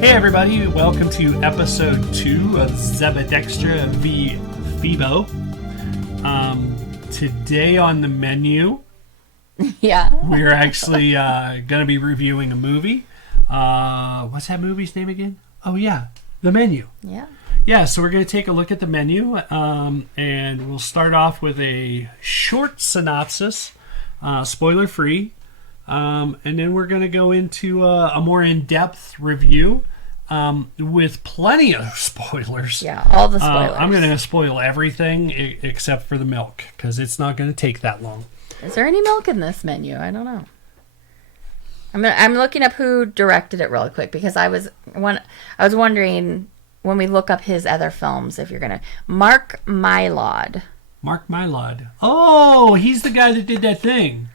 Hey everybody, welcome to episode 2 of Zebadextra v Phebo. Today on the menu, we're actually going to be reviewing a movie. What's that movie's name again? Oh yeah, The Menu. Yeah, so we're going to take a look at the menu, and we'll start off with a short synopsis, spoiler-free, and then we're going to go into a more in-depth review with plenty of spoilers. Yeah, all the spoilers. I'm going to spoil everything except for the milk, because it's not going to take that long. Is there any milk in this menu? I don't know. I'm looking up who directed it really quick, because I was wondering when we look up his other films if you're gonna Mark Mylod. Mark Mylod. Oh, he's the guy that did that thing.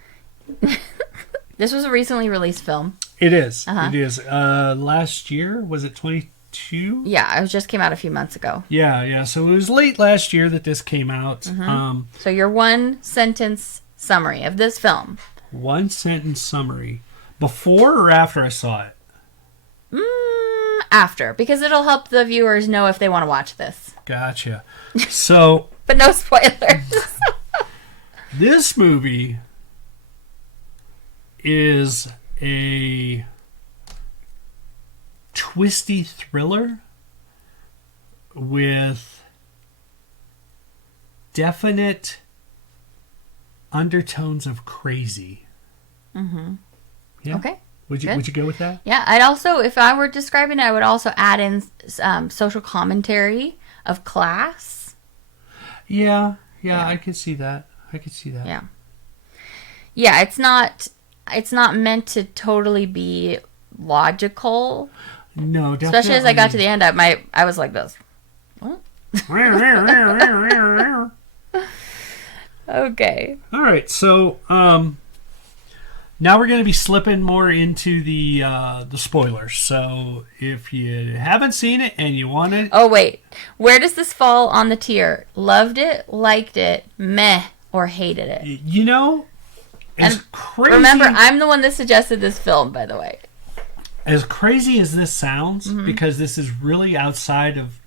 This was a recently released film. It is. It is. Last year, was it 22? Yeah, it just came out a few months ago. Yeah. So it was late last year that this came out. So your one sentence summary of this film. One sentence summary. Before or after I saw it? After, because it'll help the viewers know if they want to watch this. Gotcha. So, but no spoilers. This movie is a twisty thriller with definite undertones of crazy. Yeah. Okay. Would you go with that? Yeah, I'd also, if I were describing it, I would also add in social commentary of class. Yeah, I could see that. Yeah, it's not meant to totally be logical. No, definitely. Especially as I got to the end, I was like this. What? Okay. All right, so now we're going to be slipping more into the spoilers. So if you haven't seen it and you want it... Oh, wait. Where does this fall on the tier? Loved it, liked it, meh, or hated it? You know, crazy... Remember, I'm the one that suggested this film, by the way. As crazy as this sounds, because this is really outside of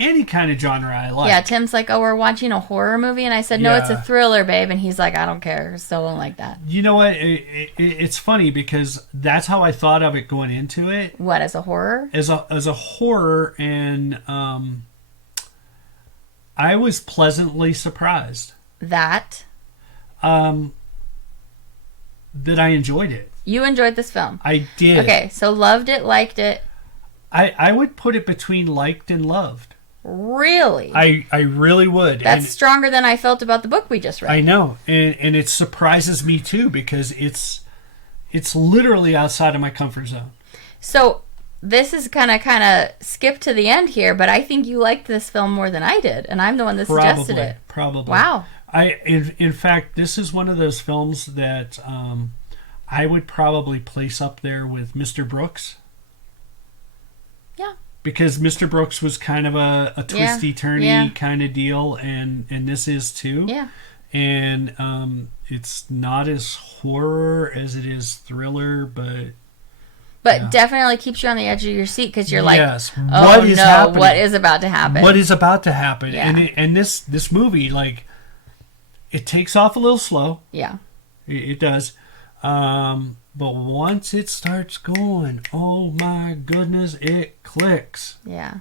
any kind of genre I like. Yeah, Tim's like, oh, we're watching a horror movie? And I said, no, it's a thriller, babe. And he's like, I don't care. Still don't like that. You know what? It's funny because that's how I thought of it going into it. What, as a horror? As a horror, and I was pleasantly surprised. That I enjoyed it. You enjoyed this film? I did. Okay, so loved it, liked it. I would put it between liked and loved. Really? I really would. That's stronger than I felt about the book we just read. I know, and it surprises me too, because it's literally outside of my comfort zone. So this is kind of skip to the end here, but I think you liked this film more than I did, and I'm the one that suggested it. Probably. Wow. In fact, this is one of those films that I would probably place up there with Mr. Brooks. Yeah. Because Mr. Brooks was kind of a twisty-turny kind of deal, and this is too. Yeah. And it's not as horror as it is thriller, but definitely keeps you on the edge of your seat, because you're like, happening? What is about to happen? What is about to happen? Yeah. And this movie, like, it takes off a little slow. Yeah. It does. But once it starts going, oh my goodness, it clicks. Yeah.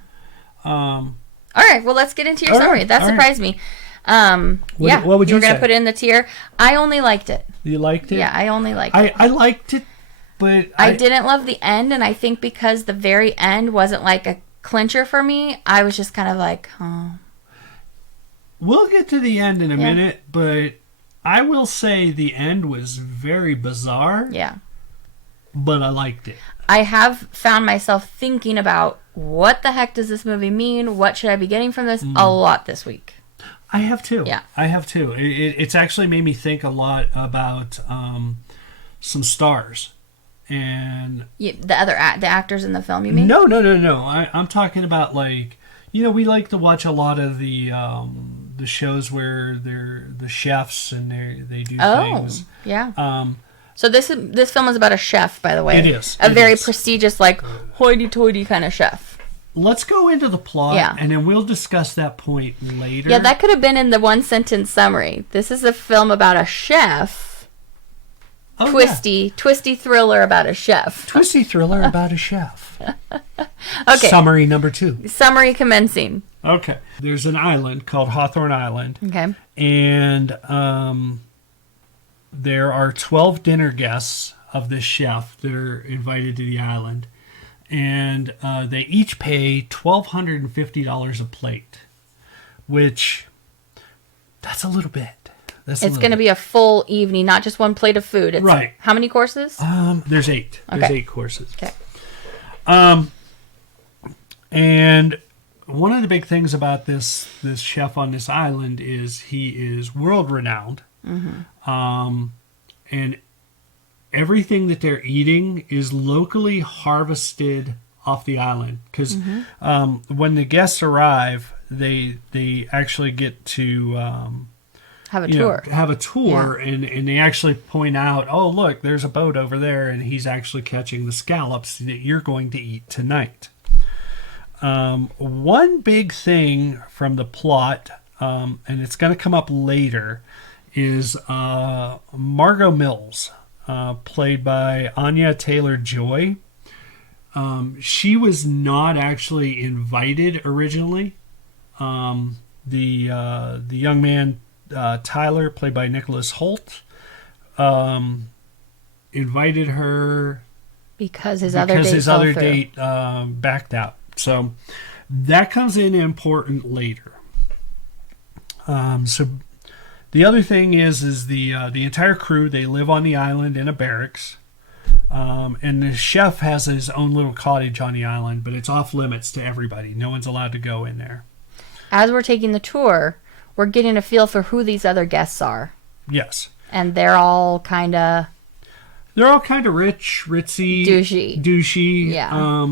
All right, well, let's get into your summary. That surprised me. What would you say? You're going to put it in the tier. I only liked it. You liked it? Yeah, I only liked it. I liked it, but I didn't love the end, and I think because the very end wasn't like a clincher for me, I was just kind of like, oh. We'll get to the end in a minute, but I will say the end was very bizarre. Yeah. But I liked it. I have found myself thinking about, what the heck does this movie mean? What should I be getting from this? A lot this week. I have too. Yeah. I have too. It's actually made me think a lot about some stars. And The actors in the film, you mean? No. I'm talking about, like, we like to watch a lot of the shows where they're the chefs and they do things. Yeah. So this film is about a chef, by the way. It is. A very prestigious, like, hoity-toity kind of chef. Let's go into the plot, and then we'll discuss that point later. Yeah, that could have been in the one-sentence summary. This is a film about a chef. Twisty thriller about a chef. Twisty thriller about a chef. Okay. Summary number 2. Summary commencing. Okay. There's an island called Hawthorne Island. Okay. And there are 12 dinner guests of this chef that are invited to the island. And they each pay $1,250 a plate, which, that's a little bit. It's going to be a full evening, not just one plate of food. It's, right. How many courses? There's 8. There's 8 courses. Okay. And one of the big things about this chef on this island is he is world renowned. Mm-hmm. And everything that they're eating is locally harvested off the island. Because when the guests arrive, they actually get to have a tour. And they actually point out, oh, look, there's a boat over there, and he's actually catching the scallops that you're going to eat tonight. One big thing from the plot, and it's going to come up later, is Margot Mills, played by Anya Taylor-Joy. She was not actually invited originally. The young man, Tyler, played by Nicholas Hoult, invited her because his other date backed out. So that comes in important later. So the other thing is the entire crew, they live on the island in a barracks. And the chef has his own little cottage on the island, but it's off limits to everybody. No one's allowed to go in there. As we're taking the tour, we're getting a feel for who these other guests are. Yes. And they're all kind of... They're all kind of rich, ritzy. Douchey. Yeah.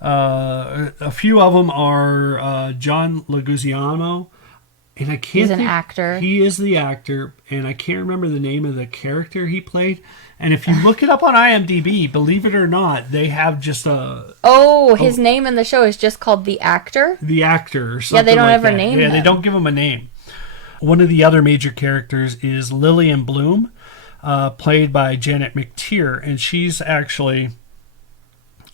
A few of them are John Leguizamo. And I can't He's an actor. He is the actor, and I can't remember the name of the character he played. And if you look it up on IMDb, believe it or not, they have just a... Oh, his name in the show is just called The Actor? The Actor or something. Yeah, they don't like ever that. name him. Yeah, they don't give him a name. One of the other major characters is Lillian Bloom, played by Janet McTeer, and she's actually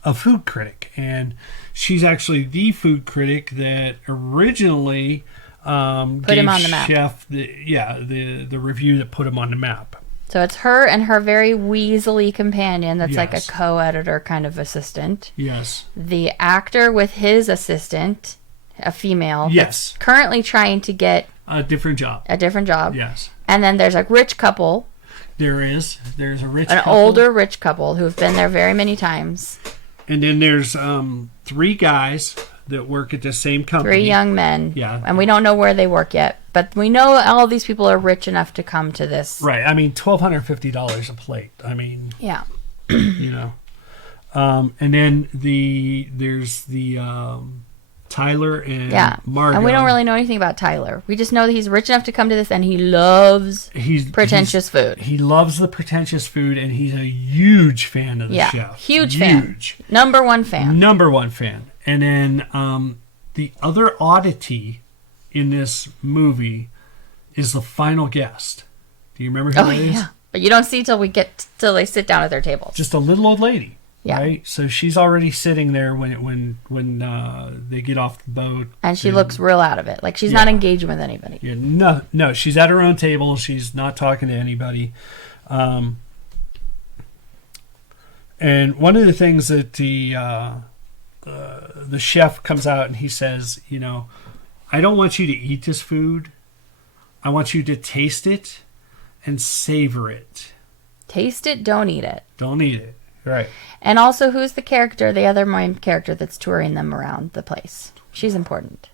a food critic. And she's actually the food critic that originally... put him on the map. Chef, the review that put him on the map. So it's her and her very weaselly companion that's like a co-editor kind of assistant. Yes. The actor with his assistant, a female. Yes. That's currently trying to get a different job. Yes. And then there's a rich couple. There's a rich couple. An older rich couple who've been there very many times. And then there's 3 guys that work at the same company. 3 young men. Yeah. And we don't know where they work yet. But we know all these people are rich enough to come to this. Right. I mean, $1,250 a plate. I mean... Yeah. You know. And then there's the Tyler and Margot. And we don't really know anything about Tyler. We just know that he's rich enough to come to this, and he loves pretentious food. He loves the pretentious food, and he's a huge fan of the chef. Huge fan. Number one fan. And then the other oddity in this movie is the final guest. Do you remember who that is? Yeah. But you don't see till they sit down at their tables. Just a little old lady. Yeah. Right? So she's already sitting there when they get off the boat. And she looks real out of it. Like she's not engaging with anybody. Yeah, no, she's at her own table. She's not talking to anybody. And one of the things that the chef comes out and he says, you know, I don't want you to eat this food. I want you to taste it and savor it. Taste it, don't eat it. Don't eat it. Right. And also, who's the other main character that's touring them around the place? She's important.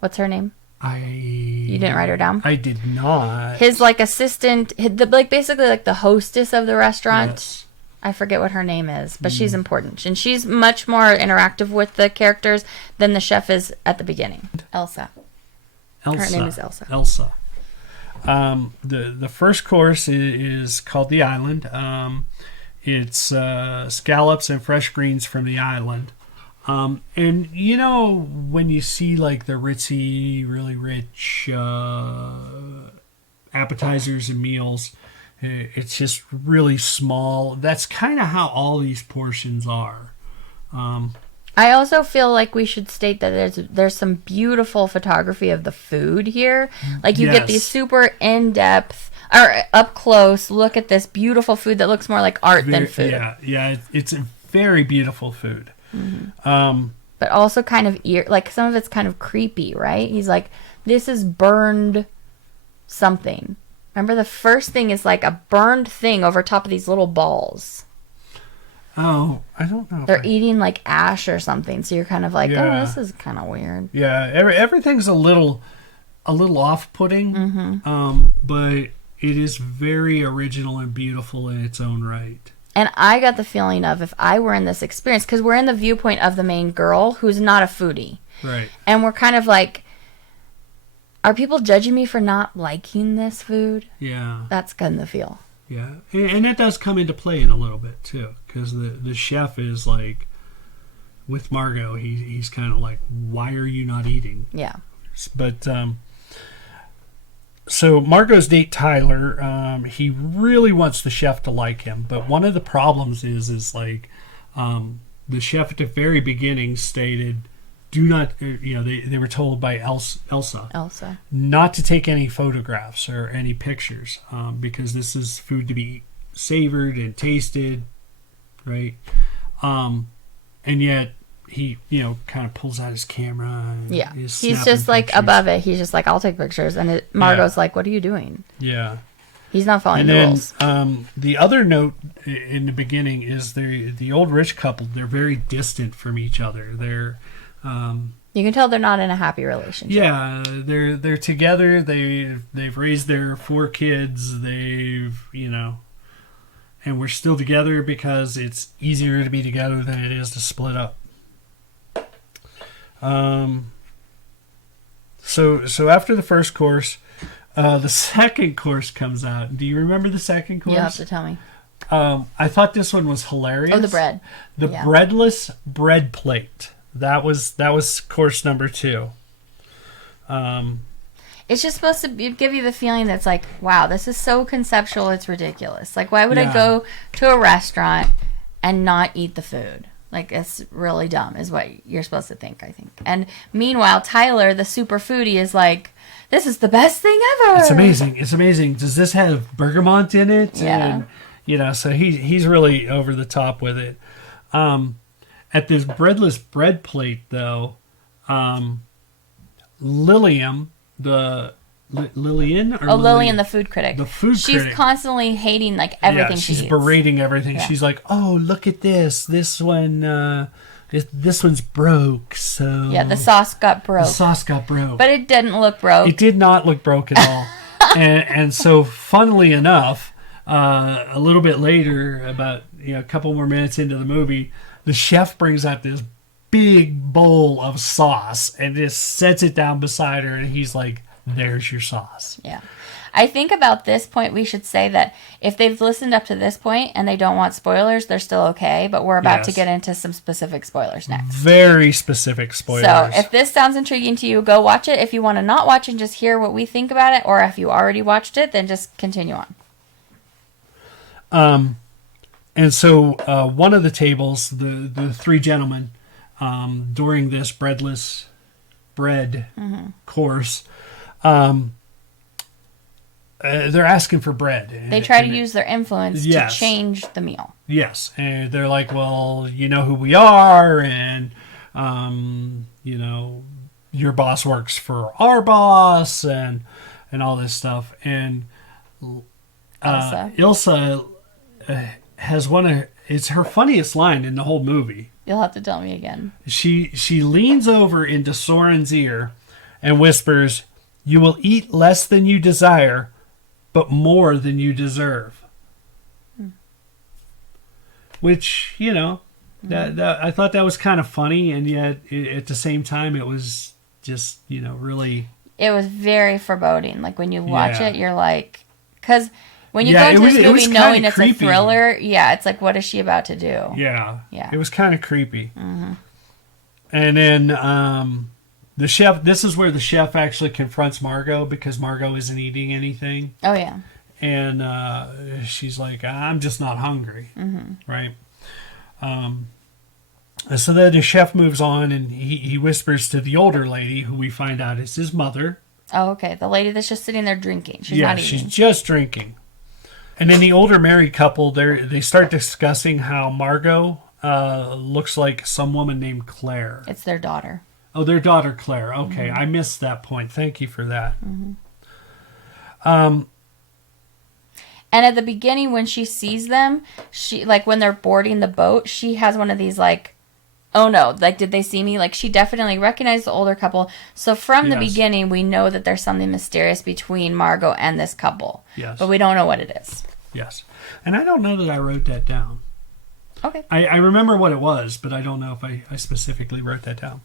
What's her name? You didn't write her down? I did not. His assistant, basically the hostess of the restaurant. Yes. I forget what her name is, but she's important. And she's much more interactive with the characters than the chef is at the beginning. Elsa. Her name is Elsa. The first course is called The Island. It's scallops and fresh greens from the island. And you know, when you see like the ritzy, really rich appetizers and meals, it's just really small. That's kind of how all these portions are. I also feel like we should state that there's some beautiful photography of the food here. Like you get these super in-depth or up close look at this beautiful food that looks more like art than food. Yeah, it's a very beautiful food. Mm-hmm. But also kind of like some of it's kind of creepy, right? He's like, this is burned something. Remember the first thing is like a burned thing over top of these little balls. Oh, I don't know. They're eating like ash or something, so you're kind of like, oh, this is kind of weird. Yeah, everything's a little off-putting, but it is very original and beautiful in its own right. And I got the feeling of if I were in this experience, because we're in the viewpoint of the main girl who's not a foodie. Right. And we're kind of like, are people judging me for not liking this food? Yeah. That's kind of the feel. Yeah. And that does come into play in a little bit, too. Because the chef is like, with Margot, he's kind of like, why are you not eating? Yeah. But, so Margot's date Tyler, he really wants the chef to like him, but one of the problems is like the chef at the very beginning stated, do not, they were told by Elsa not to take any photographs or any pictures because this is food to be savored and tasted, right? And yet he, kind of pulls out his camera. And he's just like pictures. Above it. He's just like, I'll take pictures. And Margot's like, what are you doing? Yeah. He's not following the rules. The other note in the beginning is the old rich couple. They're very distant from each other. They're you can tell they're not in a happy relationship. Yeah, they're together. They've raised their 4 kids. And we're still together because it's easier to be together than it is to split up. So after the first course, the second course comes out. Do you remember the second course? You have to tell me. I thought this one was hilarious. Oh, the bread. The breadless bread plate. That was course number 2. It's just supposed to give you the feeling that's like, wow, this is so conceptual, it's ridiculous. Like, why would I go to a restaurant and not eat the food? Like, it's really dumb is what you're supposed to think, I think. And meanwhile, Tyler, the super foodie, is like, this is the best thing ever. It's amazing. It's amazing. Does this have bergamot in it? Yeah. And, so he's really over the top with it. At this breadless bread plate, though, Lillian, Lillian, the food critic. The food critic. She's constantly hating like everything she eats. She's berating everything. Yeah. She's like, "Oh, look at this. This one, this one's broke." So yeah, the sauce got broke. But it didn't look broke. It did not look broke at all. and so, funnily enough, a little bit later, about a couple more minutes into the movie, the chef brings out this big bowl of sauce and just sets it down beside her, and he's like, there's your sauce. Yeah. I think about this point, we should say that if they've listened up to this point and they don't want spoilers, they're still okay, but we're about to get into some specific spoilers next. Very specific spoilers. So if this sounds intriguing to you, go watch it. If you want to not watch and just hear what we think about it, or if you already watched it, then just continue on. And so one of the tables, the 3 gentlemen, during this breadless bread course, they're asking for bread. They try to use their influence to change the meal. Yes. And they're like, well, you know who we are, and, your boss works for our boss, and all this stuff. And Ilsa has it's her funniest line in the whole movie. You'll have to tell me again. She leans over into Soren's ear and whispers, "You will eat less than you desire, but more than you deserve." Which, that I thought that was kind of funny, and yet at the same time it was just, really... It was very foreboding. Like, when you watch it, you're like... Because When you go into this movie knowing it's a thriller, it's like, what is she about to do? Yeah. It was kind of creepy. Mm-hmm. And then the chef, this is where the chef actually confronts Margot because Margot isn't eating anything. Oh, yeah. And she's like, I'm just not hungry. Mm-hmm. Right? So then the chef moves on and he whispers to the older lady, who we find out is his mother. Oh, okay. The lady that's just sitting there drinking. She's not eating. She's just drinking. And then the older married couple, they start discussing how Margot looks like some woman named Claire. It's their daughter. Oh, their daughter Claire. Okay, I missed that point. Thank you for that. Mm-hmm. And at the beginning, when she sees them, she like when they're boarding the boat, she has one of these like, oh no, like did they see me? Like she definitely recognized the older couple. So from the beginning, we know that there's something mysterious between Margot and this couple. Yes. But we don't know what it is. Yes. And I don't know that I wrote that down. Okay. I remember what it was, but I don't know if I specifically wrote that down.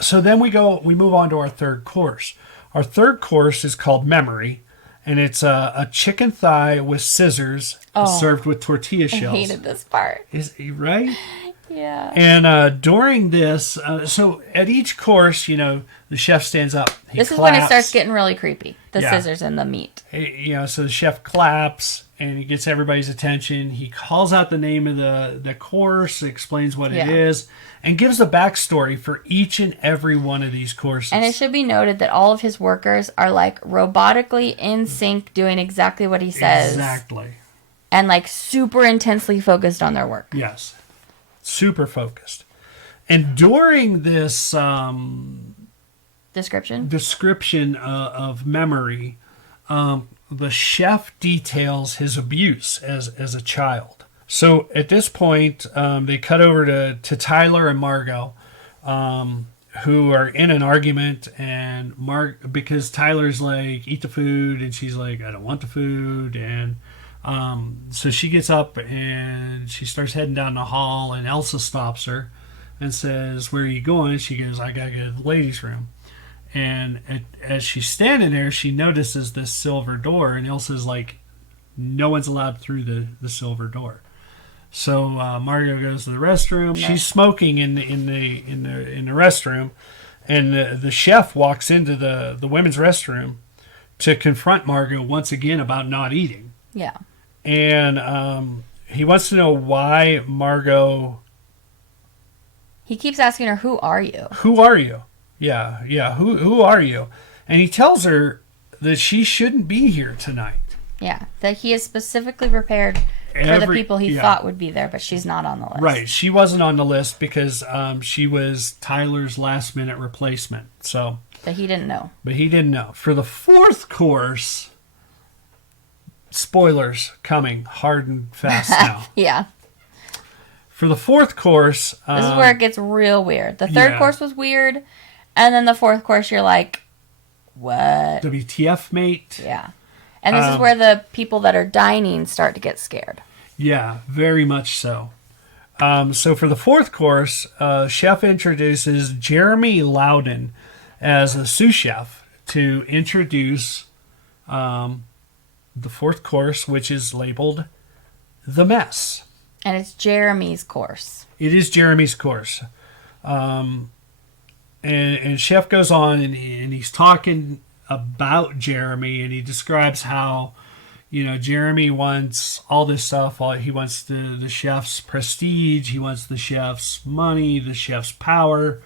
So then we move on to our third course. Our third course is called Memory, and it's a chicken thigh with scissors served with tortilla shells. I hated this part. Right? Yeah. And during this, so at each course, the chef stands up. This is when it starts getting really creepy. The scissors and the meat. So the chef claps and he gets everybody's attention. He calls out the name of the course, explains what it is, and gives a backstory for each and every one of these courses. And it should be noted that all of his workers are like robotically in sync, doing exactly what he says. Exactly. And like super intensely focused on their work. Yes. Super focused. And during this description of Memory, the chef details his abuse as a child. So at this point, they cut over to Tyler and Margot, who are in an argument, and because Tyler's like, eat the food, and she's like, I don't want the food, and so she gets up and she starts heading down the hall, and Elsa stops her and says, where are you going? She goes, I gotta go to the ladies' room. And as she's standing there, she notices this silver door, and Elsa's like, no one's allowed through the silver door. So Margot goes to the restroom. She's smoking in the restroom, and the chef walks into the women's restroom to confront Margot once again about not eating. Yeah. And he wants to know why Margot. He keeps asking her, "Who are you? Who are you?" Yeah. Who are you? And he tells her that she shouldn't be here tonight. Yeah, that he is specifically prepared for the people he thought would be there, but she's not on the list. Right, she wasn't on the list because she was Tyler's last-minute replacement. So, but he didn't know. For the fourth course, spoilers coming hard and fast now. Yeah. For the fourth course, this is where it gets real weird. The third course was weird, and then the fourth course, you're like, what? WTF, mate? Yeah. And this is where the people that are dining start to get scared. Yeah, very much so. So for the fourth course, chef introduces Jeremy Loudon as a sous chef to introduce the fourth course, which is labeled The Mess. And it's Jeremy's course. It is Jeremy's course. And chef goes on and he's talking about Jeremy, and he describes how, Jeremy wants all this stuff. He wants the chef's prestige. He wants the chef's money, the chef's power.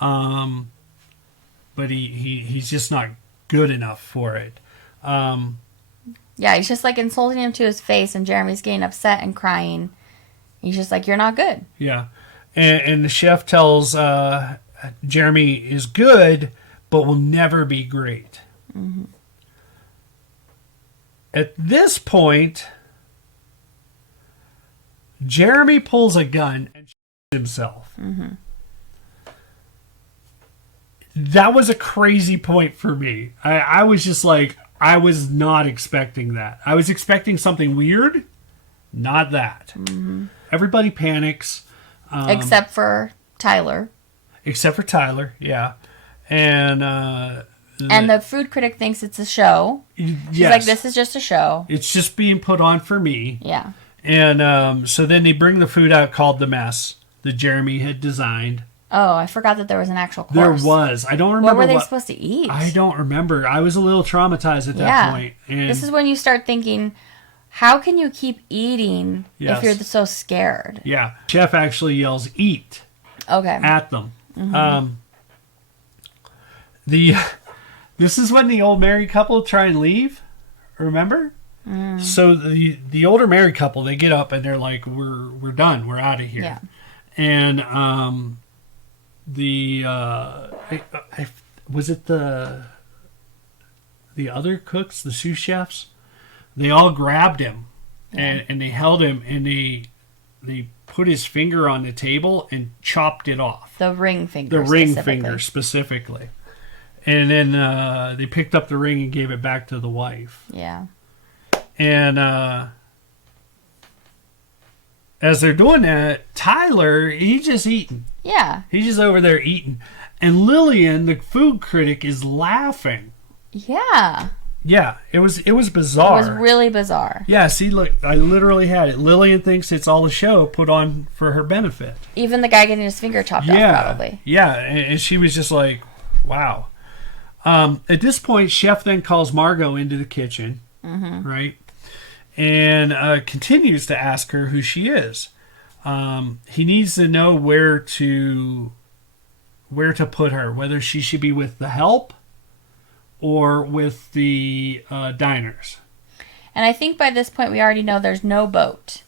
But he's just not good enough for it. Yeah, he's just like insulting him to his face, and Jeremy's getting upset and crying. He's just like, you're not good. Yeah. And the chef tells Jeremy is good, but will never be great. Mm-hmm. At this point, Jeremy pulls a gun and shoots himself. Mm-hmm. That was a crazy point for me. I was just like, I was not expecting that. I was expecting something weird. Not that. Mm-hmm. Everybody panics. Except for Tyler. Yeah. And And the food critic thinks it's a show. She's like, this is just a show. It's just being put on for me. Yeah. And so then they bring the food out called the mess that Jeremy had designed. Oh, I forgot that there was an actual course. There was. I don't remember what were they supposed to eat. I don't remember. I was a little traumatized at that point. And this is when you start thinking, how can you keep eating if you're so scared? Yeah. Chef actually yells, eat. Okay. At them. Mm-hmm. This is when the old married couple try and leave. Remember? Mm. So the older married couple, they get up and they're like, we're done. We're out of here. Yeah. And was it the other cooks, the sous chefs? They all grabbed him and they held him and they put his finger on the table and chopped it off. The ring finger. Specifically. And then they picked up the ring and gave it back to the wife. Yeah. And as they're doing that, Tyler, he's just eating. Yeah. He's just over there eating. And Lillian, the food critic, is laughing. Yeah. Yeah, it was bizarre. It was really bizarre. Yeah, see, look, I literally had it. Lillian thinks it's all a show put on for her benefit. Even the guy getting his finger chopped off, probably. Yeah, and she was just like, wow. At this point, Chef then calls Margot into the kitchen, right? And continues to ask her who she is. He needs to know where to put her, whether she should be with the help or with the diners. And I think by this point we already know there's no boat.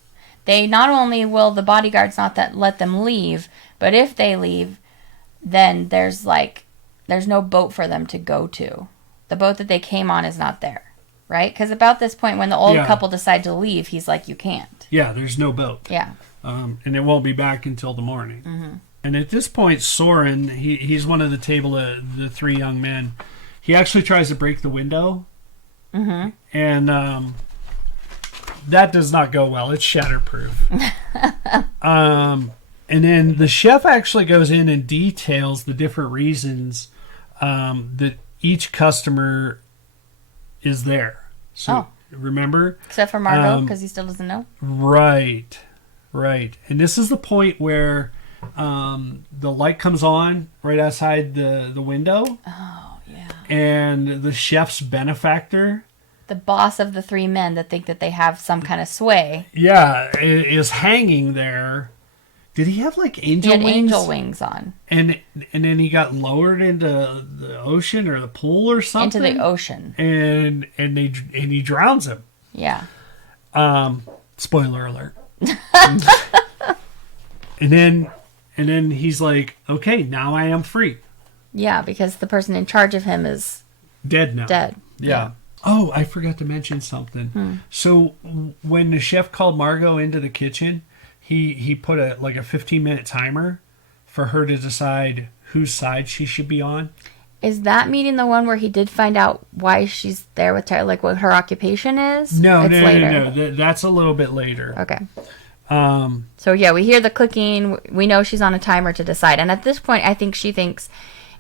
They not only will the bodyguards not let them leave, but if they leave, then there's no boat for them to go to. The boat that they came on is not there, right? Because about this point when the old couple decide to leave, he's like, you can't. Yeah, there's no boat. Yeah. And it won't be back until the morning. Mm-hmm. And at this point, Soren, he's one of the table of the three young men. He actually tries to break the window. Mm-hmm. And that does not go well. It's shatterproof. And then the chef actually goes in and details the different reasons that each customer is there. So remember? Except for Margot, because he still doesn't know. Right. And this is the point where the light comes on right outside the window. Oh, yeah. And the chef's benefactor, the boss of the three men that think that they have some kind of sway, is hanging there. Did he have like angel wings? He had angel wings on. And then he got lowered into the ocean or the pool or something. Into the ocean. And he drowns him. Yeah. Spoiler alert. And then he's like, okay, now I am free. Yeah, because the person in charge of him is dead now. Dead. Yeah. Oh, I forgot to mention something. So when the chef called Margot into the kitchen, he put a 15-minute timer for her to decide whose side she should be on. Is that meeting the one where he did find out why she's there with Tyler, like what her occupation is? No. That's a little bit later. Okay. So yeah, we hear the cooking. We know she's on a timer to decide. And at this point, I think she thinks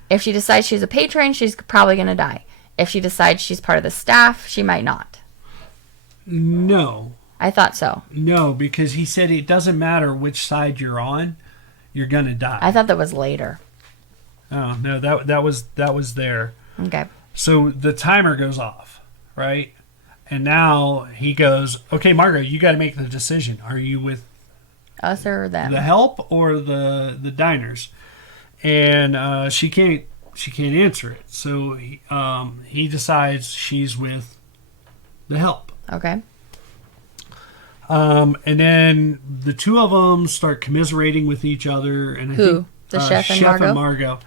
if she decides she's a patron, she's probably going to die. If she decides she's part of the staff, she might not. No. I thought so. No, because he said it doesn't matter which side you're on, you're going to die. I thought that was later. Oh, no, that was there. Okay. So the timer goes off, right? And now he goes, okay, Margot, you got to make the decision. Are you with us or them? The help or the diners? And she can't answer it. So he decides she's with the help. Okay. And then the two of them start commiserating with each other. And I think the chef and Margot?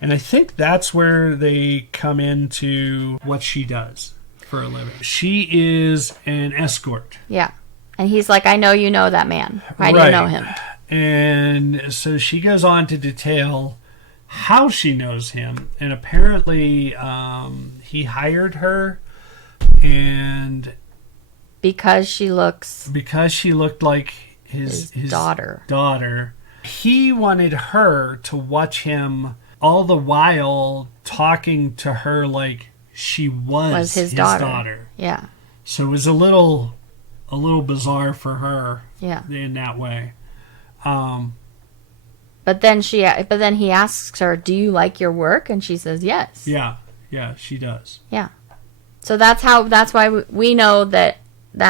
And I think that's where they come into what she does for a living. She is an escort. Yeah. And he's like, I know you know that man. Why do you know him? And so she goes on to detail how she knows him. And apparently he hired her and... Because she looked like his daughter. He wanted her to watch him all the while talking to her like she was his daughter. Yeah. So it was a little bizarre for her. Yeah. In that way. But then he asks her, "Do you like your work?" And she says, "Yes." Yeah. Yeah, she does. Yeah. So that's why we know that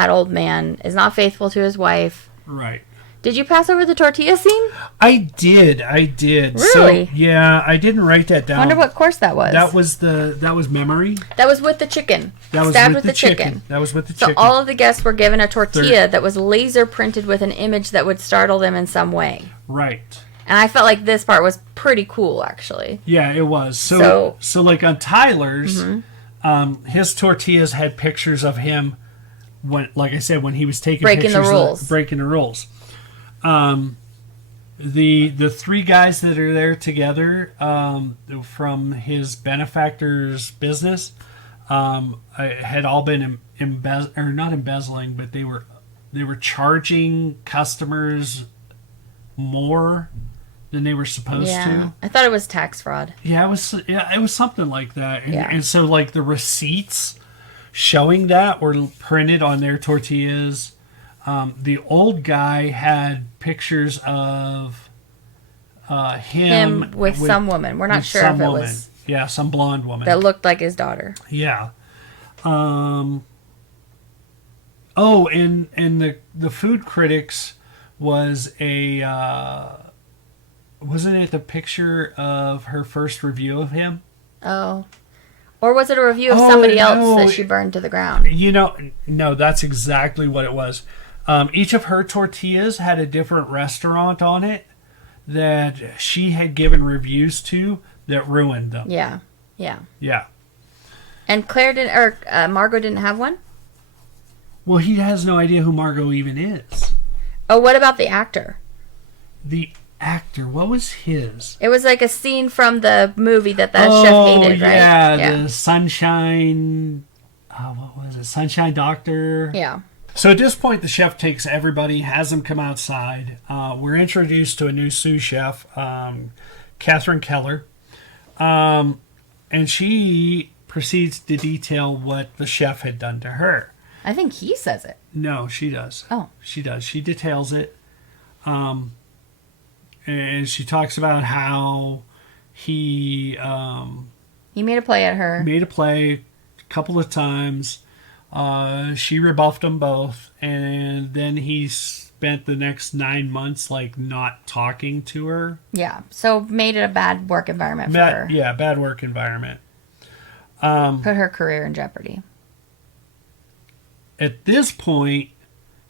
old man is not faithful to his wife. Right. Did you pass over the tortilla scene? I did. Really? So, yeah, I didn't write that down. I wonder what course that was. That was memory. That was with the chicken. That was Stabbed with the chicken. That was with the chicken. So all of the guests were given a tortilla that was laser printed with an image that would startle them in some way. Right. And I felt like this part was pretty cool, actually. Yeah, it was. So like on Tyler's, his tortillas had pictures of him when, like I said, when he was taking breaking pictures breaking the rules. The three guys that are there together from his benefactor's business had all been not embezzling, but they were charging customers more than they were supposed to. I thought it was tax fraud. Yeah, it was something like that. And so like the receipts showing that were printed on their tortillas. The old guy had pictures of him with some woman. We're not sure if it was some blonde woman that looked like his daughter. Yeah. And the food critics was wasn't it the picture of her first review of him? Oh. Or was it a review of somebody else that she burned to the ground? No, that's exactly what it was. Each of her tortillas had a different restaurant on it that she had given reviews to that ruined them. Yeah. And Margot didn't have one? Well, he has no idea who Margot even is. Oh, what about the actor? The actor, what was his? It was like a scene from the movie that the chef hated, right? Yeah, the Sunshine... what was it? Sunshine Doctor? Yeah. So at this point, the chef takes everybody, has them come outside. We're introduced to a new sous chef, Catherine Keller. And she proceeds to detail what the chef had done to her. I think he says it. No, she does. Oh. She does. She details it. And she talks about how he made a play at her. Made a play a couple of times. She rebuffed them both. And then he spent the next 9 months, like, not talking to her. Yeah. So made it a bad work environment for her. Yeah, bad work environment. Put her career in jeopardy. At this point,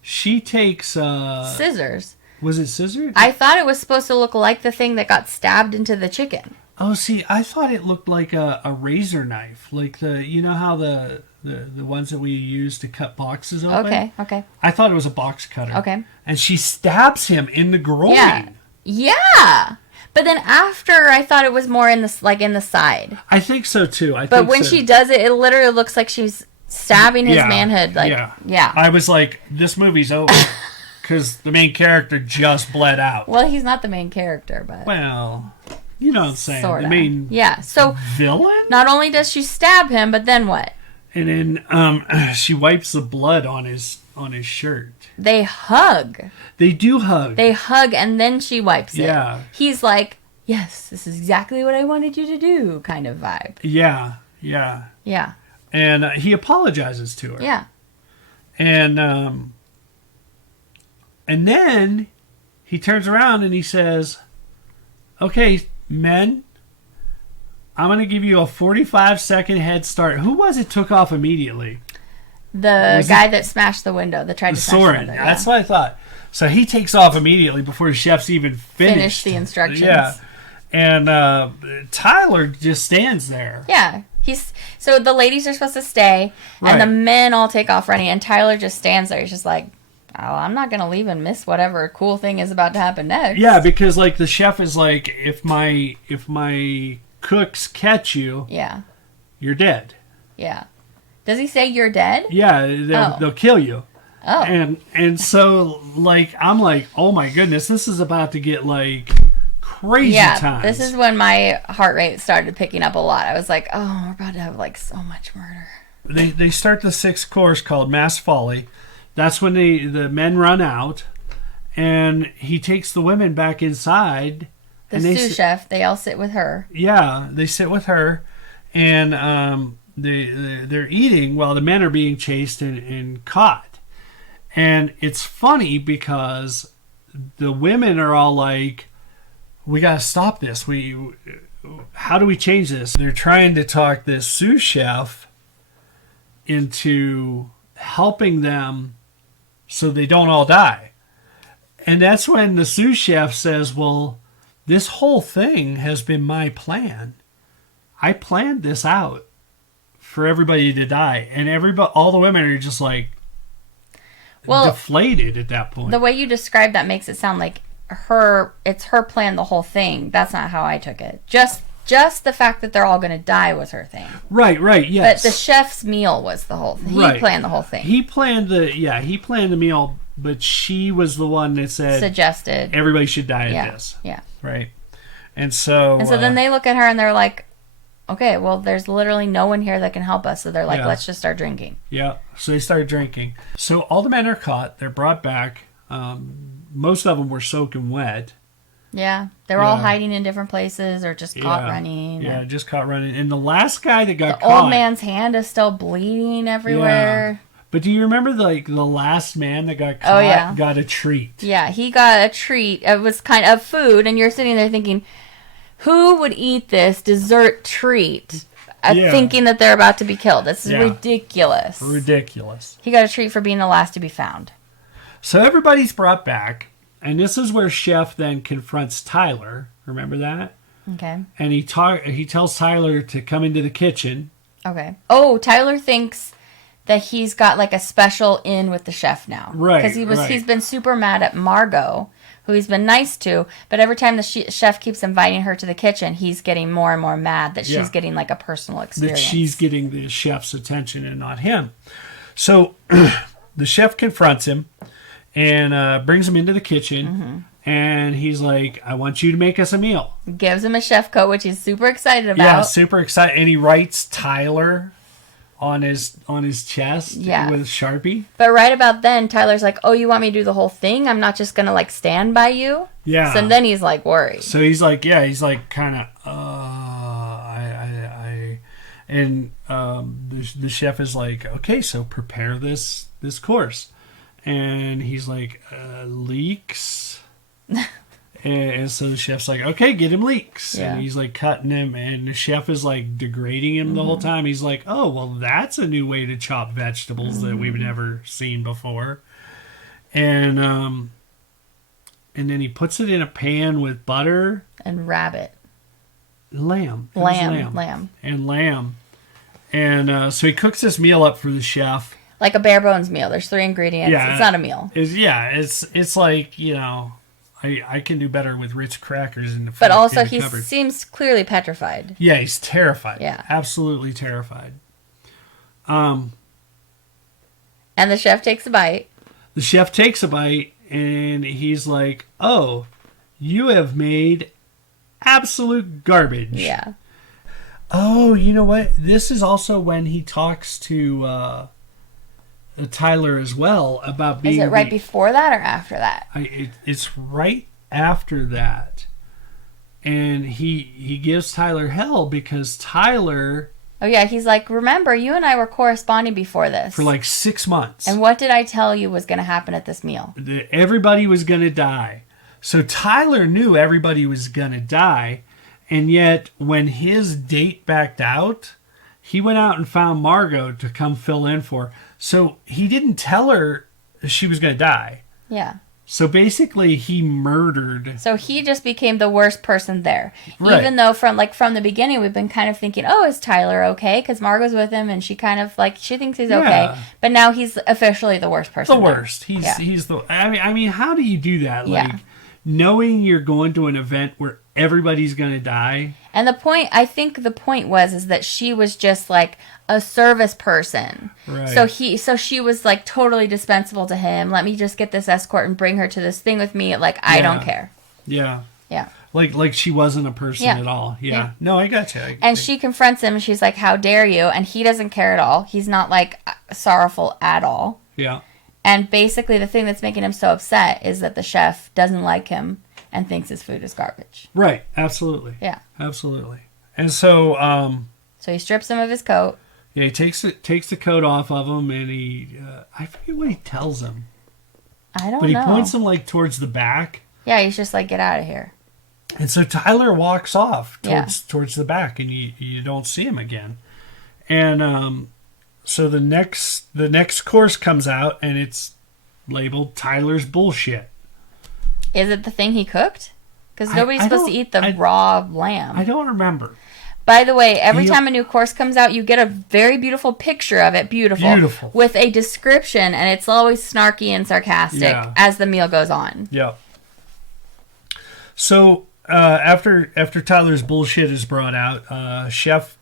she takes... scissors. Was it scissors? I thought it was supposed to look like the thing that got stabbed into the chicken. Oh, see, I thought it looked like a razor knife. Like how the ones that we use to cut boxes open? Okay. I thought it was a box cutter. Okay. And she stabs him in the groin. Yeah. But then after, I thought it was more in the side. I think so, too. But when she does it, it literally looks like she's stabbing his manhood. Yeah. I was like, this movie's over. Because the main character just bled out. Well, he's not the main character, but... Well, you know what I'm saying. Sorta. The main villain? Not only does she stab him, but then what? And then she wipes the blood on his shirt. They hug. They do hug. They hug, and then she wipes it. Yeah. He's like, yes, this is exactly what I wanted you to do, kind of vibe. Yeah. And he apologizes to her. Yeah. And then he turns around and he says, okay, men, I'm going to give you a 45-second head start. Who was it took off immediately? The guy that smashed the window, that tried to smash the window. Yeah. That's what I thought. So he takes off immediately before the chef's even finished the instructions. Yeah. And Tyler just stands there. Yeah. So the ladies are supposed to stay, and the men all take off running, and Tyler just stands there. He's just like, oh, I'm not going to leave and miss whatever cool thing is about to happen next. Yeah, because like the chef is like, if my cooks catch you, you're dead. Yeah. Does he say you're dead? Yeah, they'll kill you. Oh. And so like I'm like, oh my goodness, this is about to get like crazy times. This is when my heart rate started picking up a lot. I was like, oh, we're about to have like so much murder. They start the 6th course called Mass Folly. That's when the men run out, and he takes the women back inside. The sous chef, they all sit with her. Yeah, they sit with her, and they're eating while the men are being chased and caught. And it's funny because the women are all like, we got to stop this. How do we change this? They're trying to talk this sous chef into helping them so they don't all die. And that's when the sous chef says, well, this whole thing has been my plan. I planned this out for everybody to die. And all the women are just like deflated at that point. The way you describe that makes it sound like it's her plan, the whole thing. That's not how I took it. Just the fact that they're all going to die was her thing. Right, yes. But the chef's meal was the whole thing. He planned the whole thing. He planned the meal, but she was the one that suggested everybody should die at this. Yeah. Right. And so then they look at her and they're like, okay, well, there's literally no one here that can help us. So they're like, let's just start drinking. Yeah. So they start drinking. So all the men are caught. They're brought back. Most of them were soaking wet. Yeah, they were all hiding in different places or just caught running. Yeah, just caught running. And the last guy that got caught... The old man's hand is still bleeding everywhere. Yeah. But do you remember the last man that got caught got a treat? Yeah, he got a treat. It was kind of food, and you're sitting there thinking, who would eat this dessert treat thinking that they're about to be killed? This is ridiculous. Ridiculous. He got a treat for being the last to be found. So everybody's brought back. And this is where Chef then confronts Tyler. Remember that? Okay. And he tells Tyler to come into the kitchen. Okay. Oh, Tyler thinks that he's got like a special in with the chef now. Right. Because he's been super mad at Margot, who he's been nice to, but every time the chef keeps inviting her to the kitchen, he's getting more and more mad that she's getting like a personal experience. That she's getting the chef's attention and not him. So the chef confronts him. And brings him into the kitchen, and he's like, I want you to make us a meal. Gives him a chef coat, which he's super excited about. Yeah, super excited. And he writes Tyler on his chest with a Sharpie. But right about then, Tyler's like, oh, you want me to do the whole thing? I'm not just going to, like, stand by you? Yeah. So then he's, like, worried. So he's like, kind of, And the chef is like, okay, so prepare this course. And he's like, leeks. and so the chef's like, okay, get him leeks. Yeah. And he's like cutting him. And the chef is like degrading him the whole time. He's like, oh, well, that's a new way to chop vegetables that we've never seen before. And then he puts it in a pan with butter. And rabbit. Lamb. Lamb. And lamb. And so he cooks this meal up for the chef. Like a bare bones meal. There's 3 ingredients. Yeah, it's not a meal. It's like, you know, I can do better with Ritz crackers in the But also he seems clearly petrified. Yeah, he's terrified. Yeah. Absolutely terrified. And the chef takes a bite. The chef takes a bite and he's like, oh, you have made absolute garbage. Yeah. Oh, you know what? This is also when he talks to Tyler as well about being... Is it right before that or after that? It's right after that. And he gives Tyler hell because Tyler... Oh, yeah. He's like, remember, you and I were corresponding before this. For like 6 months. And what did I tell you was going to happen at this meal? Everybody was going to die. So Tyler knew everybody was going to die. And yet, when his date backed out, he went out and found Margot to come fill in for her. So he didn't tell her she was going to die. Yeah. So basically, he murdered. So he just became the worst person there. Right. Even though from the beginning, we've been kind of thinking, oh, is Tyler okay? Because Margot's with him and she kind of she thinks he's okay. But now he's officially the worst person. The worst. He's the... I mean, how do you do that? Like, knowing you're going to an event where everybody's going to die. And I think the point is that she was just like a service person. Right. So she was like totally dispensable to him. Let me just get this escort and bring her to this thing with me. Like, I don't care. Yeah. Yeah. Like she wasn't a person at all. Yeah. No, I got you. And she confronts him. She's like, "How dare you?" And he doesn't care at all. He's not like sorrowful at all. Yeah. And basically, the thing that's making him so upset is that the chef doesn't like him and thinks his food is garbage. Right. Absolutely. Yeah. Absolutely. And so, so he strips him of his coat. Yeah, he takes the coat off of him, and I forget what he tells him. I don't know. But he points him like towards the back. Yeah, he's just like, "Get out of here." And so Tyler walks off towards the back, and you don't see him again. And so the next course comes out, and it's labeled Tyler's bullshit. Is it the thing he cooked? Because nobody's supposed to eat the raw lamb. I don't remember. By the way, every time a new course comes out, you get a very beautiful picture of it. Beautiful. With a description, and it's always snarky and sarcastic as the meal goes on. Yeah. So after Tyler's bullshit is brought out, Chef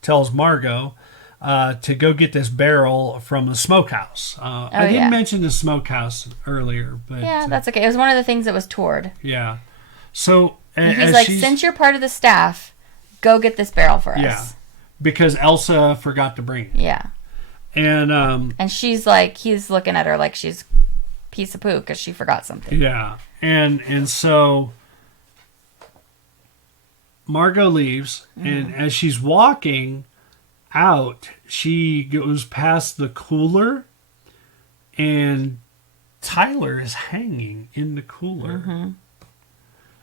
tells Margot to go get this barrel from the smokehouse. I didn't mention the smokehouse earlier, but that's okay. It was one of the things that was toured. Yeah. So and he's like, "Since you're part of the staff, go get this barrel for us." Yeah, because Elsa forgot to bring it. Yeah. And she's like, he's looking at her like she's a piece of poo because she forgot something. Yeah, and so Margot leaves, and as she's walking out, she goes past the cooler, and Tyler is hanging in the cooler. Mm-hmm.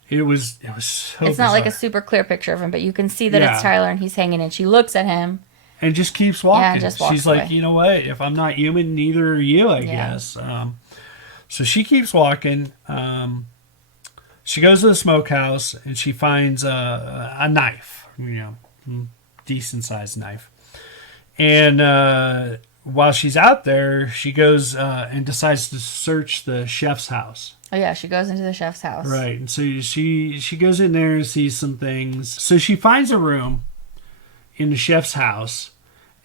It was so It's bizarre. not like a super clear picture of him, but you can see that it's Tyler, and he's hanging, and she looks at him. And just keeps walking. Yeah, just walks She's away. like, "You know what? If I'm not human, neither are you, I guess." So she keeps walking. She goes to the smokehouse, and she finds a knife, decent sized knife. And while she's out there, she goes and decides to search the chef's house. Oh yeah, she goes into the chef's house. Right, and so she goes in there and sees some things. So she finds a room in the chef's house,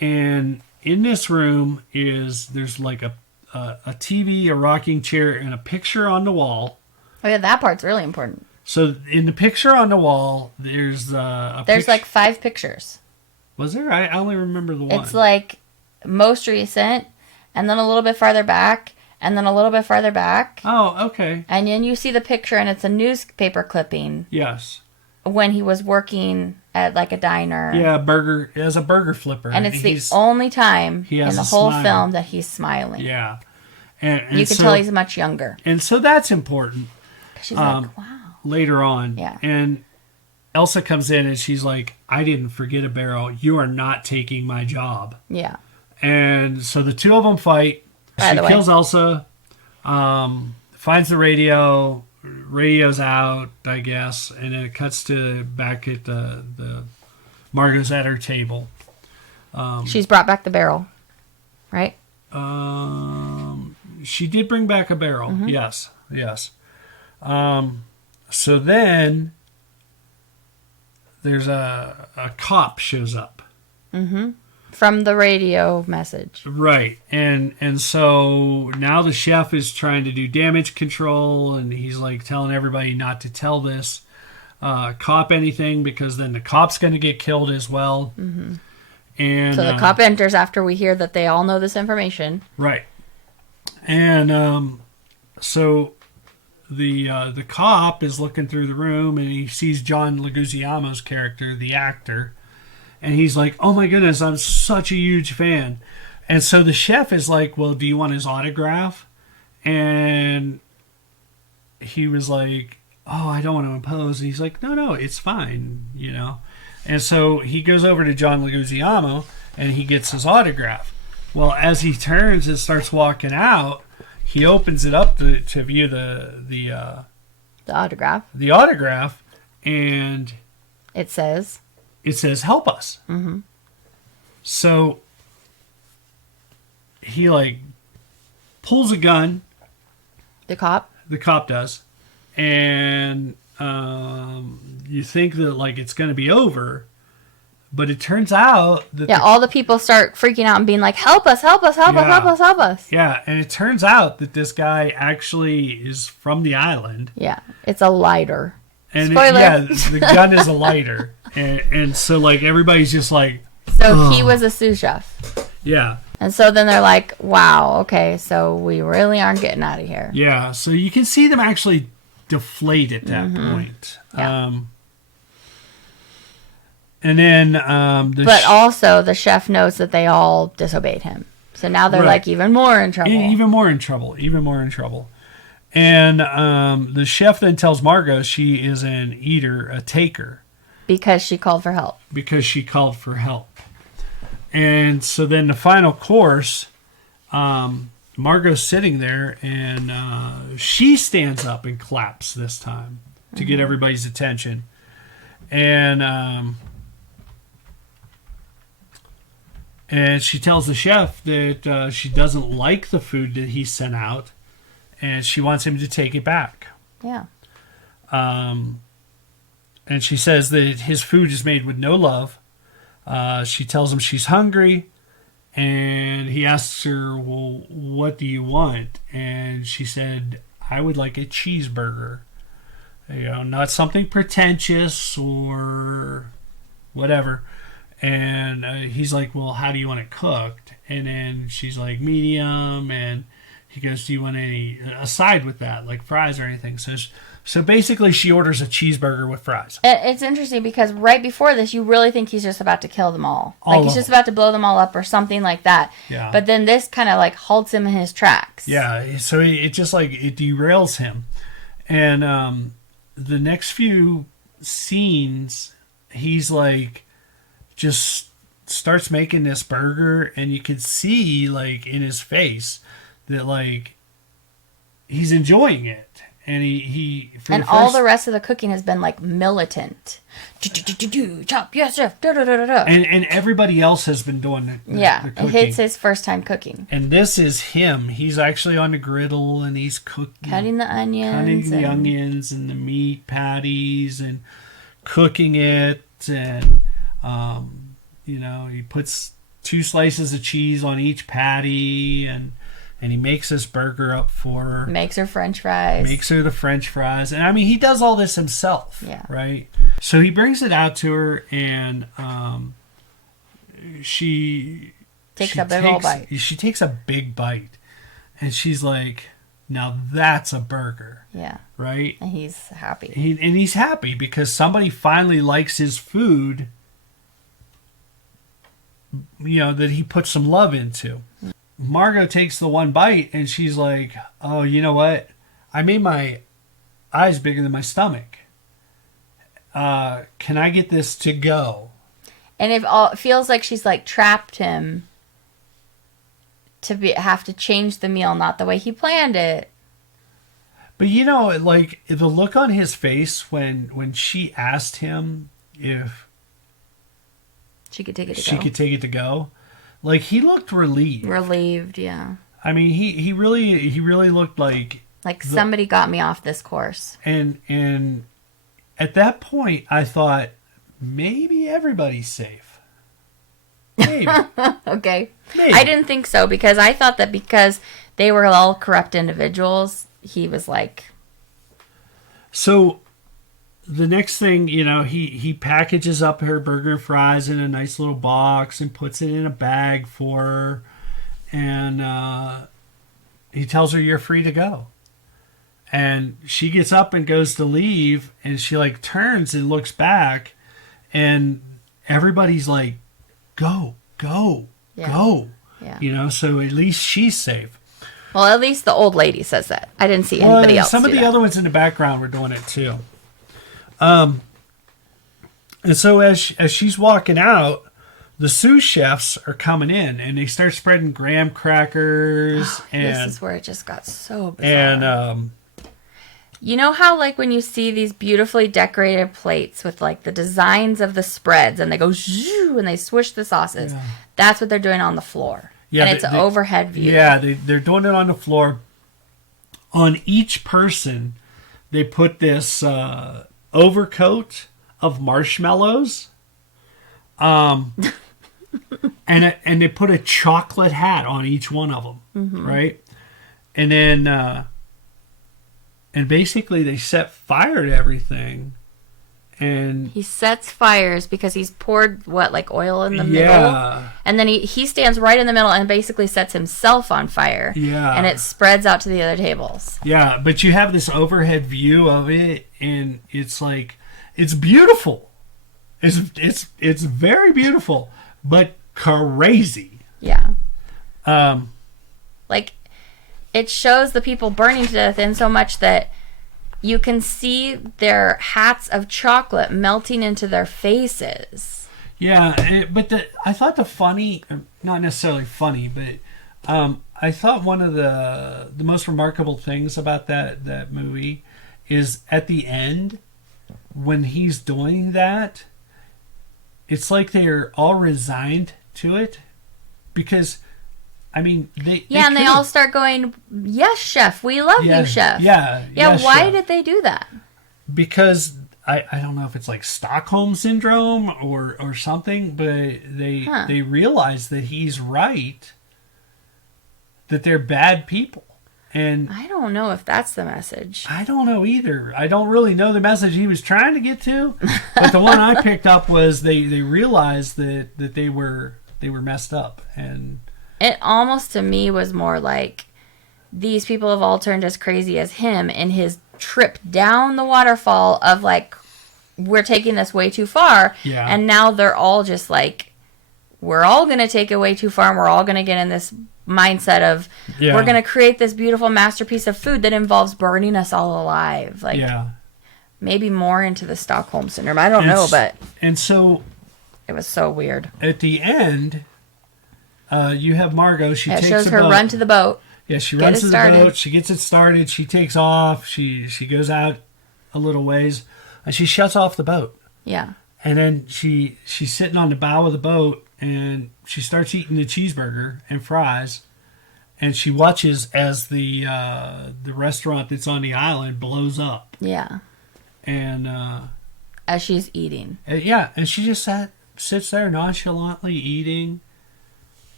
and in this room there's like a TV, a rocking chair, and a picture on the wall. Oh yeah, that part's really important. So in the picture on the wall, there's like 5 pictures. Was there? I only remember the one. It's like most recent, and then a little bit farther back, and then a little bit farther back. Oh, okay. And then you see the picture, and it's a newspaper clipping. Yes. When he was working at like a diner. Yeah, as a burger flipper. And it's the only time in the whole film that he's smiling. Yeah. And you can tell he's much younger. And so that's important. She's like, wow. Later on. Yeah. And Elsa comes in and she's like, "I didn't forget a barrel. You are not taking my job." Yeah. And so the two of them fight. She kills Elsa, finds the radio, radio's out, I guess, and then it cuts to back at the Margot's at her table. She's brought back the barrel, right? She did bring back a barrel. Mm-hmm. Yes. So then there's a cop shows up. Mm-hmm. From the radio message. Right. And so now the chef is trying to do damage control, and he's like telling everybody not to tell this cop anything, because then the cop's going to get killed as well. Mm-hmm. And so the cop enters after we hear that they all know this information. Right. And so the cop is looking through the room, and he sees John Leguizamo's character, the actor. And he's like, "Oh my goodness, I'm such a huge fan." And so the chef is like, "Well, do you want his autograph?" And he was like, "Oh, I don't want to impose." And he's like, No, it's fine, And so he goes over to John Leguizamo and he gets his autograph. Well, as he turns and starts walking out, he opens it up to view the autograph. The autograph, and it says, "Help us." Mm-hmm. So he pulls a gun. The cop does, and you think that it's going to be over, but it turns out that all the people start freaking out and being like, "Help us! Help us! Help us! Help us! Help us!" Yeah, and it turns out that this guy actually is from the island. Yeah, it's a lighter. And Spoiler. the gun is a lighter. And so, like, everybody's just like... So he was a sous chef. Yeah. And so then they're like, wow, okay, so we really aren't getting out of here. Yeah, so you can see them actually deflate at that point. Yeah. And then... but also, the chef knows that they all disobeyed him. So now they're, like, even more in trouble. Even more in trouble. And the chef then tells Margot she is an eater, a taker. Because she called for help. And so then the final course, Margot's sitting there, and she stands up and claps this time to get everybody's attention. And she tells the chef that she doesn't like the food that he sent out, and she wants him to take it back. Yeah. And she says that his food is made with no love. She tells him she's hungry, and he asks her, well, what do you want? And she said, I would like a cheeseburger. You know, not something pretentious or whatever. And he's like, well, how do you want it cooked? And then she's like, medium. And he goes, do you want any aside with that, like fries or anything? So basically she orders a cheeseburger with fries. It's interesting because right before this, you really think he's just about to kill them all. Like he's just about to blow them all up or something like that. Yeah. But then this kind of like halts him in his tracks. Yeah. So it just like, it derails him. And the next few scenes, he's like, just starts making this burger, and you can see like in his face that like he's enjoying it. And he and all the rest of the cooking has been like militant. Chop, yes, chef. And everybody else has been doing the cooking. It's his first time cooking. And this is him. He's actually on the griddle, and he's cooking, cutting the onions and the meat patties, and cooking it. And you know, he puts 2 slices of cheese on each patty, and he makes this burger up for her. Makes her french fries. Makes her the french fries. And I mean, he does all this himself. Yeah. Right? So he brings it out to her, and she takes a big old bite. She takes a big bite. And she's like, now that's a burger. Yeah. Right? And he's happy. He's happy because somebody finally likes his food, you know, that he put some love into. Margot takes the one bite, and she's like, oh, you know what? I made my eyes bigger than my stomach. Can I get this to go? And it feels like she's like trapped him to have to change the meal, not the way he planned it. But you know, like the look on his face when she asked him if she could take it to go. Like, he looked relieved. Relieved, yeah. I mean, he really looked like somebody got me off this course. And at that point, I thought maybe everybody's safe. Maybe. Okay. Maybe. I didn't think so because I thought that because they were all corrupt individuals, he was like. So the next thing, you know, he packages up her burger and fries in a nice little box and puts it in a bag for her. And he tells her, you're free to go. And she gets up and goes to leave, and she like turns and looks back, and everybody's like, go. Yeah. You know, so at least she's safe. Well, at least the old lady says that. I didn't see anybody else. Some of the other ones in the background were doing it too. And so as she's walking out, the sous chefs are coming in, and they start spreading graham crackers. This is where it just got so bizarre. And you know how like when you see these beautifully decorated plates with like the designs of the spreads, and they go zhoo, and they swish the sauces. Yeah. That's what they're doing on the floor. Yeah, and it's an overhead view. Yeah, they're doing it on the floor. On each person, they put this overcoat of marshmallows. And they put a chocolate hat on each one of them, right? And then and basically they set fire to everything And he sets fires because he's poured like oil in the middle, and then he stands right in the middle and basically sets himself on fire. Yeah, and it spreads out to the other tables. Yeah, but you have this overhead view of it, and it's like it's beautiful. It's very beautiful, but crazy. Yeah. Like it shows the people burning to death in so much that you can see their hats of chocolate melting into their faces. Yeah, but I thought the funny, not necessarily funny, but I thought one of the most remarkable things about that movie is at the end when he's doing that, it's like they're all resigned to it because. I mean, they all start going, yes, chef, we love you, chef. Yeah. Yes, why chef. did they do that? Because I don't know if it's like Stockholm syndrome or something, but they realize that he's right, that they're bad people. And I don't know if that's the message. I don't know either. I don't really know the message he was trying to get to, but the one I picked up was they realized that they were messed up. And it almost to me was more like these people have all turned as crazy as him in his trip down the waterfall of like, we're taking this way too far. Yeah. And now they're all just like, we're all going to take it way too far and we're all going to get in this mindset of we're going to create this beautiful masterpiece of food that involves burning us all alive. Like maybe more into the Stockholm syndrome. I don't know, but. And so. It was so weird. At the end. You have Margot. She takes shows her run to the boat. Yeah, she runs to the boat. She gets it started. She takes off. She goes out a little ways, and she shuts off the boat. Yeah. And then she's sitting on the bow of the boat, and she starts eating the cheeseburger and fries, and she watches as the restaurant that's on the island blows up. Yeah. And as she's eating. And she just sits there nonchalantly eating.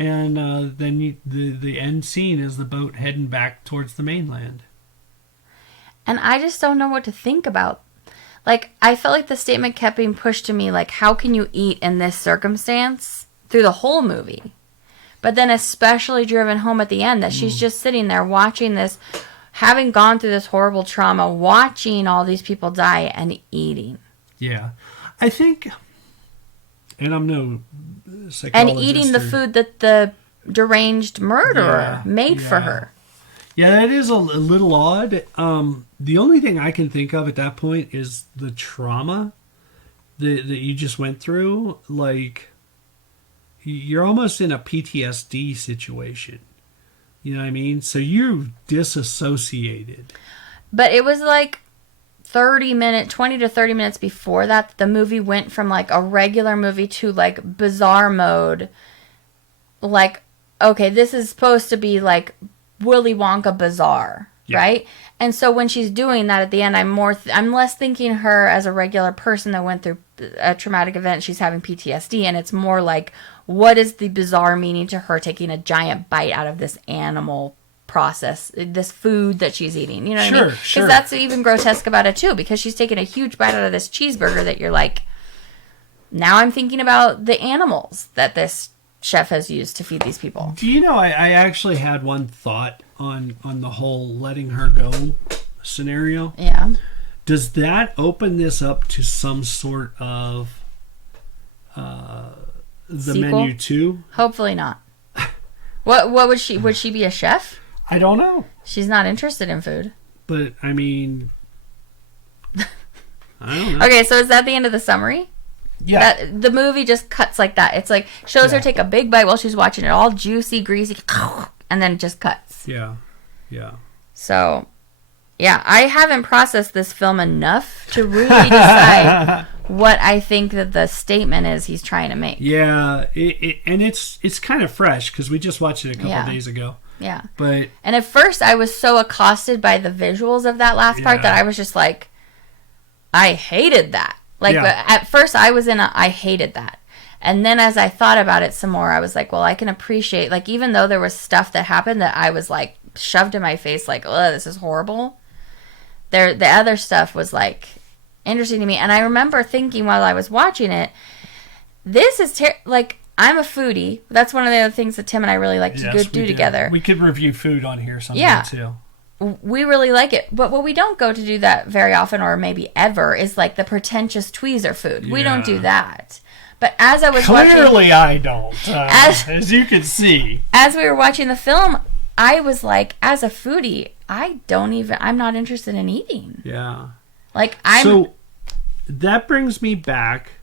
And then the end scene is the boat heading back towards the mainland. And I just don't know what to think about. Like, I felt like the statement kept being pushed to me, like, how can you eat in this circumstance through the whole movie? But then especially driven home at the end that she's just sitting there watching this, having gone through this horrible trauma, watching all these people die and eating. Yeah. I think... And I'm no psychologist. And eating the food that the deranged murderer made for her. Yeah, that is a little odd. The only thing I can think of at that point is the trauma that you just went through. Like, you're almost in a PTSD situation. You know what I mean? So you're disassociated. But it was like 20 to 30 minutes before that, the movie went from like a regular movie to like bizarre mode. Like, okay, this is supposed to be like Willy Wonka bizarre, right? And so when she's doing that at the end, I'm less thinking her as a regular person that went through a traumatic event. She's having PTSD, and it's more like, what is the bizarre meaning to her taking a giant bite out of this animal process, this food that she's eating, you know what I mean? Because that's even grotesque about it too, because she's taking a huge bite out of this cheeseburger that you're like, now I'm thinking about the animals that this chef has used to feed these people. Do you know, I actually had one thought on the whole letting her go scenario. Yeah. Does that open this up to some sort of the sequel? Menu 2? Hopefully not. What would she be a chef? I don't know. She's not interested in food. But, I mean, I don't know. Okay, so is that the end of the summary? Yeah. The movie just cuts like that. It's like, shows her take a big bite while she's watching it, all juicy, greasy, and then it just cuts. Yeah. So, yeah, I haven't processed this film enough to really decide what I think that the statement is he's trying to make. Yeah, and it's kind of fresh because we just watched it a couple days ago. Yeah. And at first I was so accosted by the visuals of that last part that I was just like, I hated that. Like, at first I was I hated that. And then as I thought about it some more, I was like, well, I can appreciate, like, even though there was stuff that happened that I was like shoved in my face, like, oh, this is horrible. The other stuff was like interesting to me. And I remember thinking while I was watching it, this is like, I'm a foodie. That's one of the other things that Tim and I really like to do together. We could review food on here sometime too. We really like it. But what we don't go to do that very often, or maybe ever, is like the pretentious tweezer food. Yeah. We don't do that. But as I was Clearly I don't, as you can see. As we were watching the film, I was like, as a foodie, I'm not interested in eating. Yeah. So that brings me back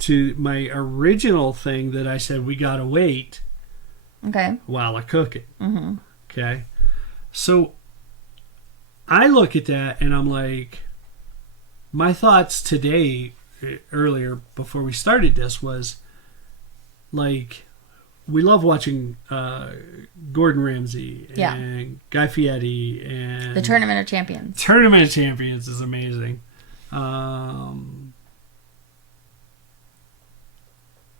to my original thing that I said we gotta wait. Okay. While I cook it. Mm-hmm. Okay. So I look at that and I'm like, my thoughts today, earlier before we started this, was like, we love watching Gordon Ramsay and Guy Fieri and the Tournament of Champions. Tournament of Champions is amazing.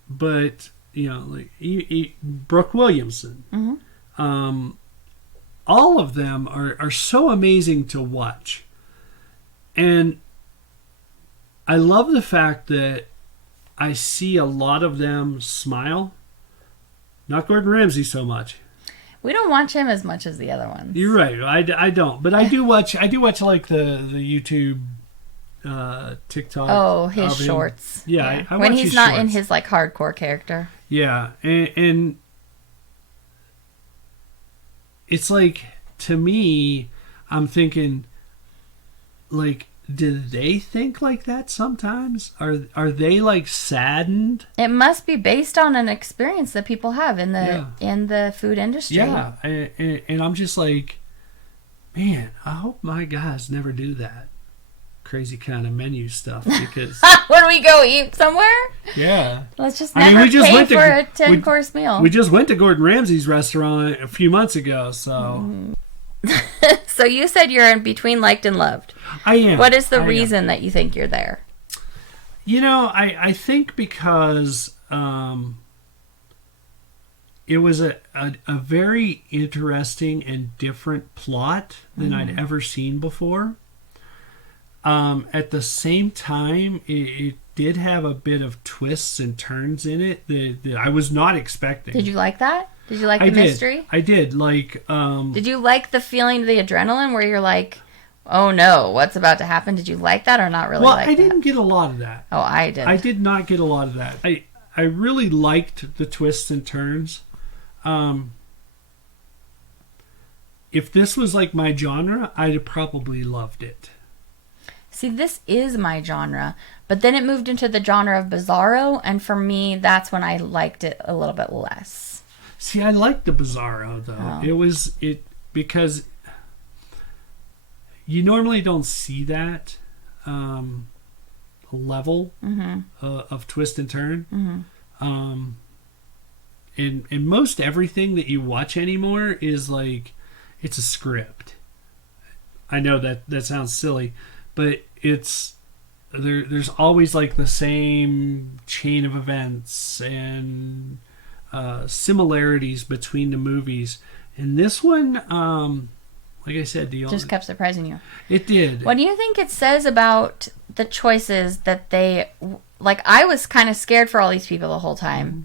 But like Brooke Williamson, mm-hmm. All of them are so amazing to watch, and I love the fact that I see a lot of them smile. Not Gordon Ramsay so much. We don't watch him as much as the other ones. You're right. I don't, but I do watch like the YouTube, TikTok. Oh, his shorts. Yeah. I when watch he's his not shorts. In his like hardcore character. Yeah, and it's like, to me, I'm thinking, like, do they think like that sometimes? Are they like saddened? It must be based on an experience that people have in the food industry. Yeah, and I'm just like, man, I hope my guys never do that crazy kind of menu stuff, because when we go eat somewhere, let's just never pay for a 10-course meal. We just went to Gordon Ramsay's restaurant a few months ago, so. So you said you're in between liked and loved. I am. What is the reason that you think you're there? I think because it was a very interesting and different plot than I'd ever seen before. At the same time, it did have a bit of twists and turns in it that I was not expecting. Did you like that? Did you like the mystery? I did. Did you like the feeling of the adrenaline where you're like, oh no, what's about to happen? Did you like that or not really like that? Well, I didn't get a lot of that. Oh, I did. I did not get a lot of that. I really liked the twists and turns. If this was like my genre, I'd have probably loved it. See, this is my genre, but then it moved into the genre of Bizarro, and for me, that's when I liked it a little bit less. See, I liked the Bizarro, though. Oh. Because you normally don't see that level of twist and turn. Mm-hmm. And most everything that you watch anymore is like, it's a script. I know that sounds silly, but it's there's always like the same chain of events and similarities between the movies. And this one, like I said, just kept surprising you. It did. What do you think it says about the choices that they, like, I was kind of scared for all these people the whole time. Mm-hmm.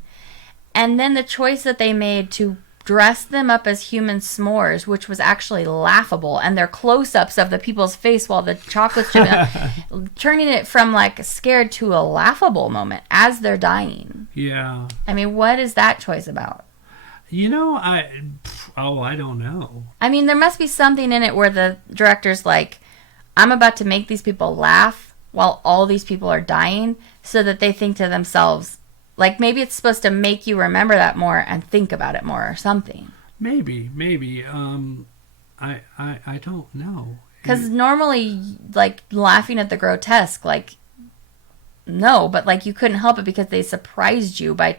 And then the choice that they made to dress them up as human s'mores, which was actually laughable, and their close-ups of the people's face while the chocolate's dripping up, turning it from like scared to a laughable moment as they're dying. Yeah. I mean, what is that choice about? I don't know. I mean, there must be something in it where the director's like, I'm about to make these people laugh while all these people are dying, so that they think to themselves, like, maybe it's supposed to make you remember that more and think about it more or something. Maybe. I don't know. Because normally, like, laughing at the grotesque, like, no, but, like, you couldn't help it because they surprised you by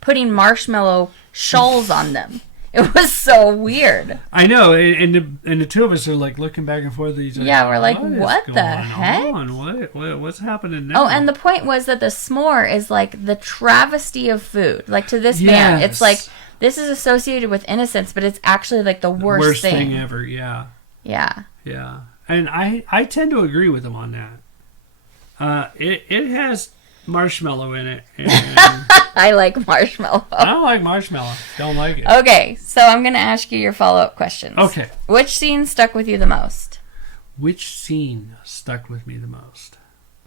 putting marshmallow shawls on them. It was so weird. I know, and the two of us are like looking back and forth at each other. Yeah, we're like, what the heck? What's happening now? Oh, and the point was that the s'more is like the travesty of food. Like, to this man, it's like, this is associated with innocence, but it's actually like the worst thing ever. Yeah. Yeah. Yeah. And I tend to agree with him on that. It has marshmallow in it. And I like marshmallow. I don't like marshmallow. Don't like it. Okay, so I'm going to ask you your follow-up questions. Okay. Which scene stuck with you the most? Which scene stuck with me the most?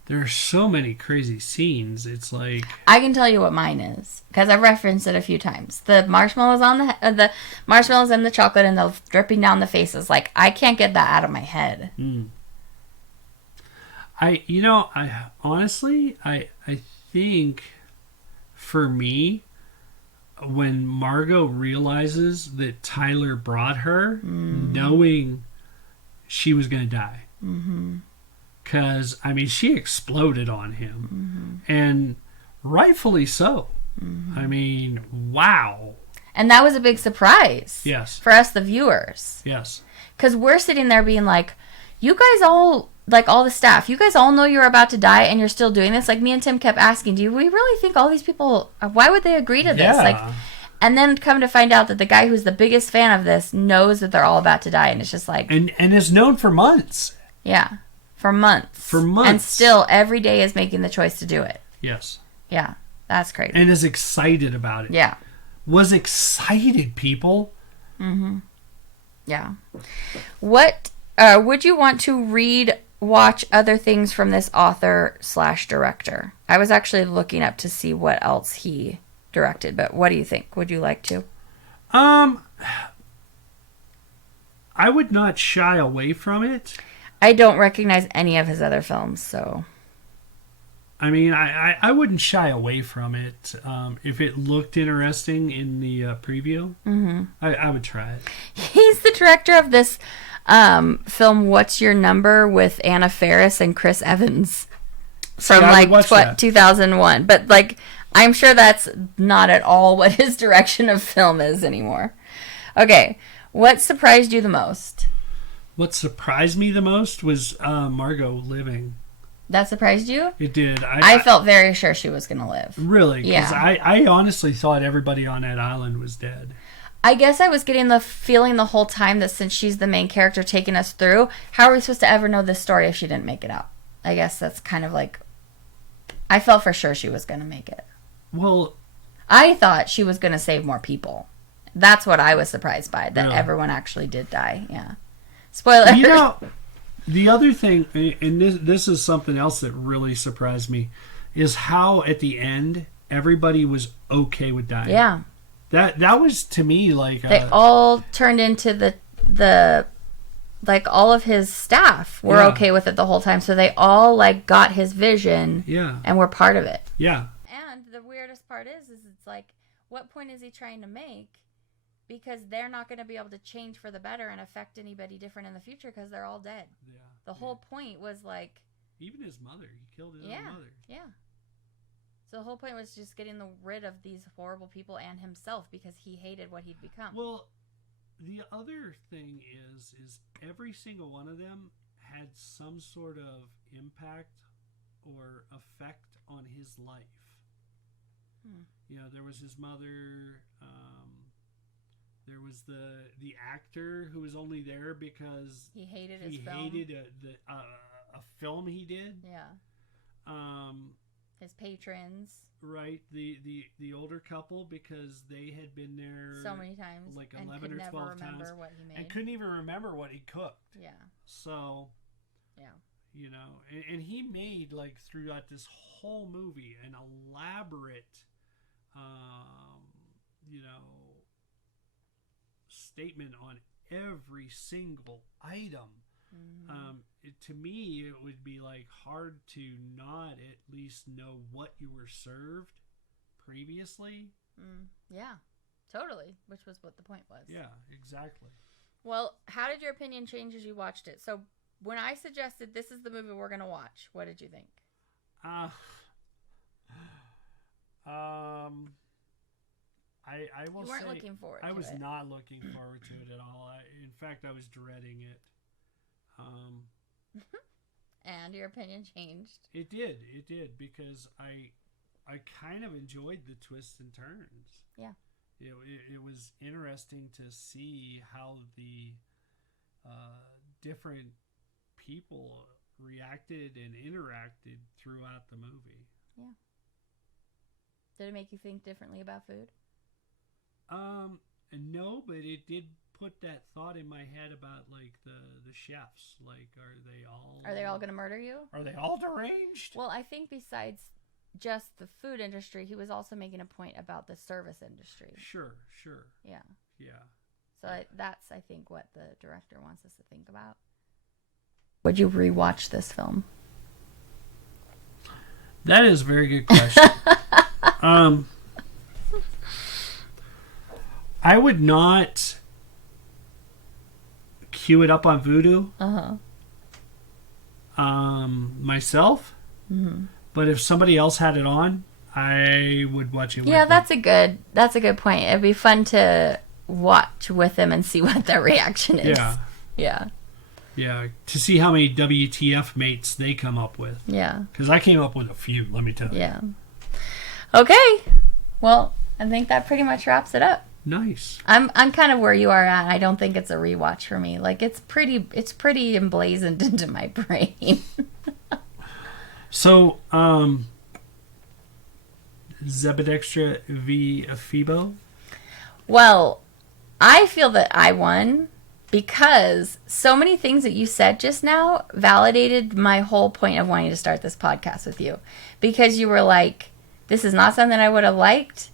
There are so many crazy scenes. It's like... I can tell you what mine is, because I've referenced it a few times. The marshmallows on the marshmallows and the chocolate and the dripping down the faces. Like, I can't get that out of my head. I honestly think for me, when Margot realizes that Tyler brought her, knowing she was going to die. Because, I mean, she exploded on him. And rightfully so. I mean, wow. And that was a big surprise. Yes. For us, the viewers. Yes. Because we're sitting there being like, you guys all, like all the staff, you guys all know you're about to die and you're still doing this? Like, me and Tim kept asking, do we really think all these people, why would they agree to this? Yeah. Like, and then come to find out that the guy who's the biggest fan of this knows that they're all about to die. And it's just like... And is known for months. Yeah. For months. For months. And still, every day is making the choice to do it. Yes. Yeah. That's crazy. And is excited about it. Yeah. Was excited, people. Yeah. What would you want to watch other things from this author/director? I was actually looking up to see what else he directed, but what do you think? Would you like to? I would not shy away from it. I don't recognize any of his other films, so... I mean, I wouldn't shy away from it. If it looked interesting in the preview, I would try it. He's the director of this film, What's Your Number, with Anna Faris and Chris Evans from 2001. But like, I'm sure that's not at all what his direction of film is anymore. Okay, what surprised you the most? What surprised me the most was Margot living. That surprised you? It did. I felt very sure she was going to live. Really? Because I honestly thought everybody on that island was dead. I guess I was getting the feeling the whole time that since she's the main character taking us through, how are we supposed to ever know this story if she didn't make it out? I guess that's kind of like... I felt for sure she was going to make it. Well... I thought she was going to save more people. That's what I was surprised by, that everyone actually did die. Yeah. Spoiler. You know... The other thing, and this is something else that really surprised me, is how at the end everybody was okay with dying. Yeah, that was to me like they all turned into the like all of his staff were okay with it the whole time, so they all like got his vision. Yeah, and were part of it. Yeah, and the weirdest part is it's like, what point is he trying to make? Because they're not going to be able to change for the better and affect anybody different in the future because they're all dead. Yeah. The whole point was like... Even his mother. He killed his own mother. Yeah. So the whole point was just getting rid of these horrible people and himself because he hated what he'd become. Well, the other thing is every single one of them had some sort of impact or effect on his life. You know, there was his mother... there was the actor who was only there because he hated his film. He hated a film he did. Yeah. His patrons. Right. The older couple, because they had been there so many times, like 11 or 12 times, what he made. And couldn't even remember what he cooked. Yeah. So. Yeah. You know, and he made like throughout this whole movie an elaborate, you know, statement on every single item. To me, it would be like hard to not at least know what you were served previously. Yeah, totally. Which was what the point was. Yeah, exactly. Well, how did your opinion change as you watched it? So when I suggested this is the movie we're going to watch, what did you think? I will you weren't say looking forward to I was it. Not looking forward to it at all. In fact, I was dreading it. And your opinion changed. It did because I kind of enjoyed the twists and turns. Yeah. It was interesting to see how the different people reacted and interacted throughout the movie. Yeah. Did it make you think differently about food? No, but it did put that thought in my head about like the chefs. Like, are they all going to murder you? Are they all deranged? Well, I think besides just the food industry, he was also making a point about the service industry. Sure. Yeah. Yeah. So that's, I think, what the director wants us to think about. Would you rewatch this film? That is a very good question. I would not queue it up on Vudu myself. Mm-hmm. But if somebody else had it on, I would watch it with them. That's a good point. It'd be fun to watch with them and see what their reaction is. Yeah. To see how many WTF mates they come up with. Yeah. Because I came up with a few, let me tell you. Yeah. Okay. Well, I think that pretty much wraps it up. Nice. I'm kind of where you are at. I don't think it's a rewatch for me. Like, it's pretty emblazoned into my brain. So, Zebadextra v. Phebo? Well, I feel that I won because so many things that you said just now validated my whole point of wanting to start this podcast with you. Because you were like, this is not something I would have liked,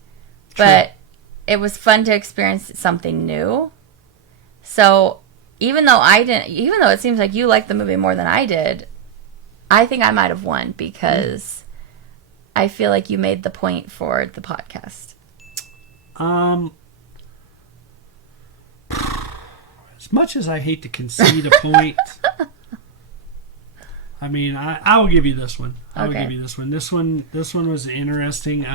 but it was fun to experience something new. So even though it seems like you liked the movie more than I did, I think I might have won because I feel like you made the point for the podcast. As much as I hate to concede a point, I mean, I will give you this one. I will give you this one. This one was interesting.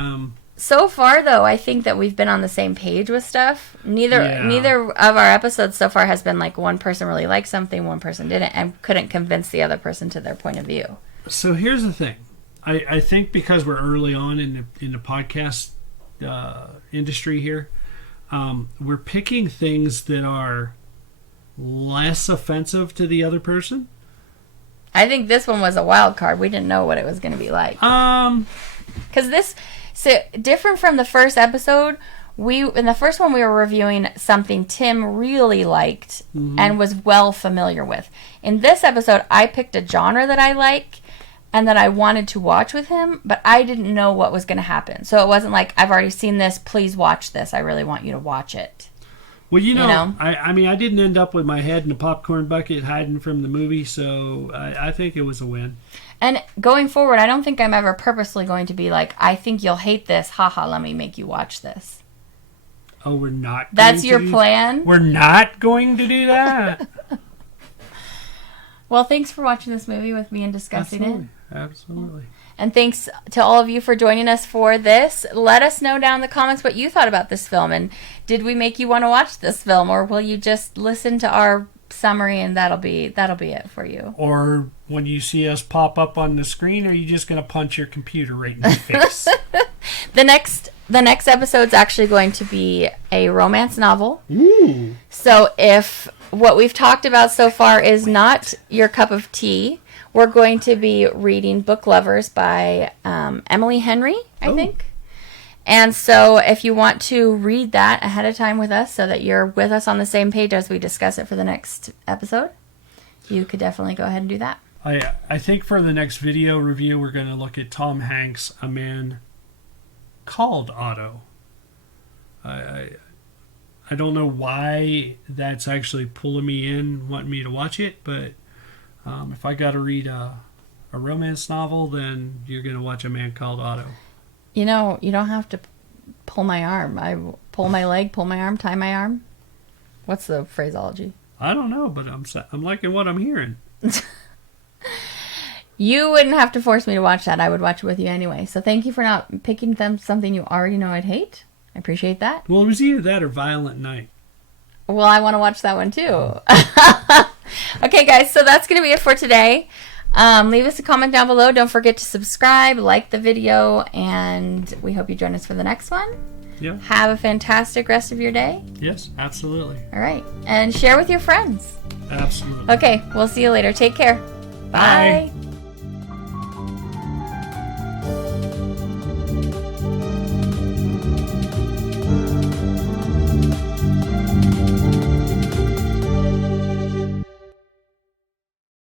So far, though, I think that we've been on the same page with stuff. Neither of our episodes so far has been like one person really liked something, one person didn't, and couldn't convince the other person to their point of view. So here's the thing. I think because we're early on in the podcast industry here, we're picking things that are less offensive to the other person. I think this one was a wild card. We didn't know what it was going to be like. Because different from the first episode, in the first one we were reviewing something Tim really liked and was well familiar with. In this episode, I picked a genre that I like and that I wanted to watch with him, but I didn't know what was going to happen. So it wasn't like, I've already seen this, please watch this. I really want you to watch it. Well, you know? I mean, I didn't end up with my head in a popcorn bucket hiding from the movie, so I think it was a win. And going forward, I don't think I'm ever purposely going to be like, I think you'll hate this, haha, let me make you watch this. Oh, we're not That's your plan? We're not going to do that. Well, thanks for watching this movie with me and discussing it. Absolutely. And thanks to all of you for joining us for this. Let us know down in the comments what you thought about this film. And did we make you want to watch this film? Or will you just listen to our summary and that'll be it for you? Or when you see us pop up on the screen, are you just going to punch your computer right in the face? The next episode's actually going to be a romance novel. Ooh. So if what we've talked about so far is not your cup of tea, we're going to be reading Book Lovers by Emily Henry, I think. And so if you want to read that ahead of time with us so that you're with us on the same page as we discuss it for the next episode, you could definitely go ahead and do that. I think for the next video review, we're going to look at Tom Hanks' A Man Called Otto. I don't know why that's actually pulling me in, wanting me to watch it, but if I got to read a romance novel, then you're going to watch A Man Called Otto. You know, you don't have to pull my arm. I pull my leg, pull my arm, tie my arm. What's the phraseology? I don't know, but I'm liking what I'm hearing. You wouldn't have to force me to watch that. I would watch it with you anyway. So thank you for not picking something you already know I'd hate. I appreciate that. Well, it was either that or Violent Night. Well, I want to watch that one too. Okay, guys, so that's going to be it for today. Leave us a comment down below. Don't forget to subscribe, like the video, and we hope you join us for the next one. Yeah. Have a fantastic rest of your day. Yes, absolutely. All right. And share with your friends. Absolutely. Okay. We'll see you later. Take care. Bye. Bye.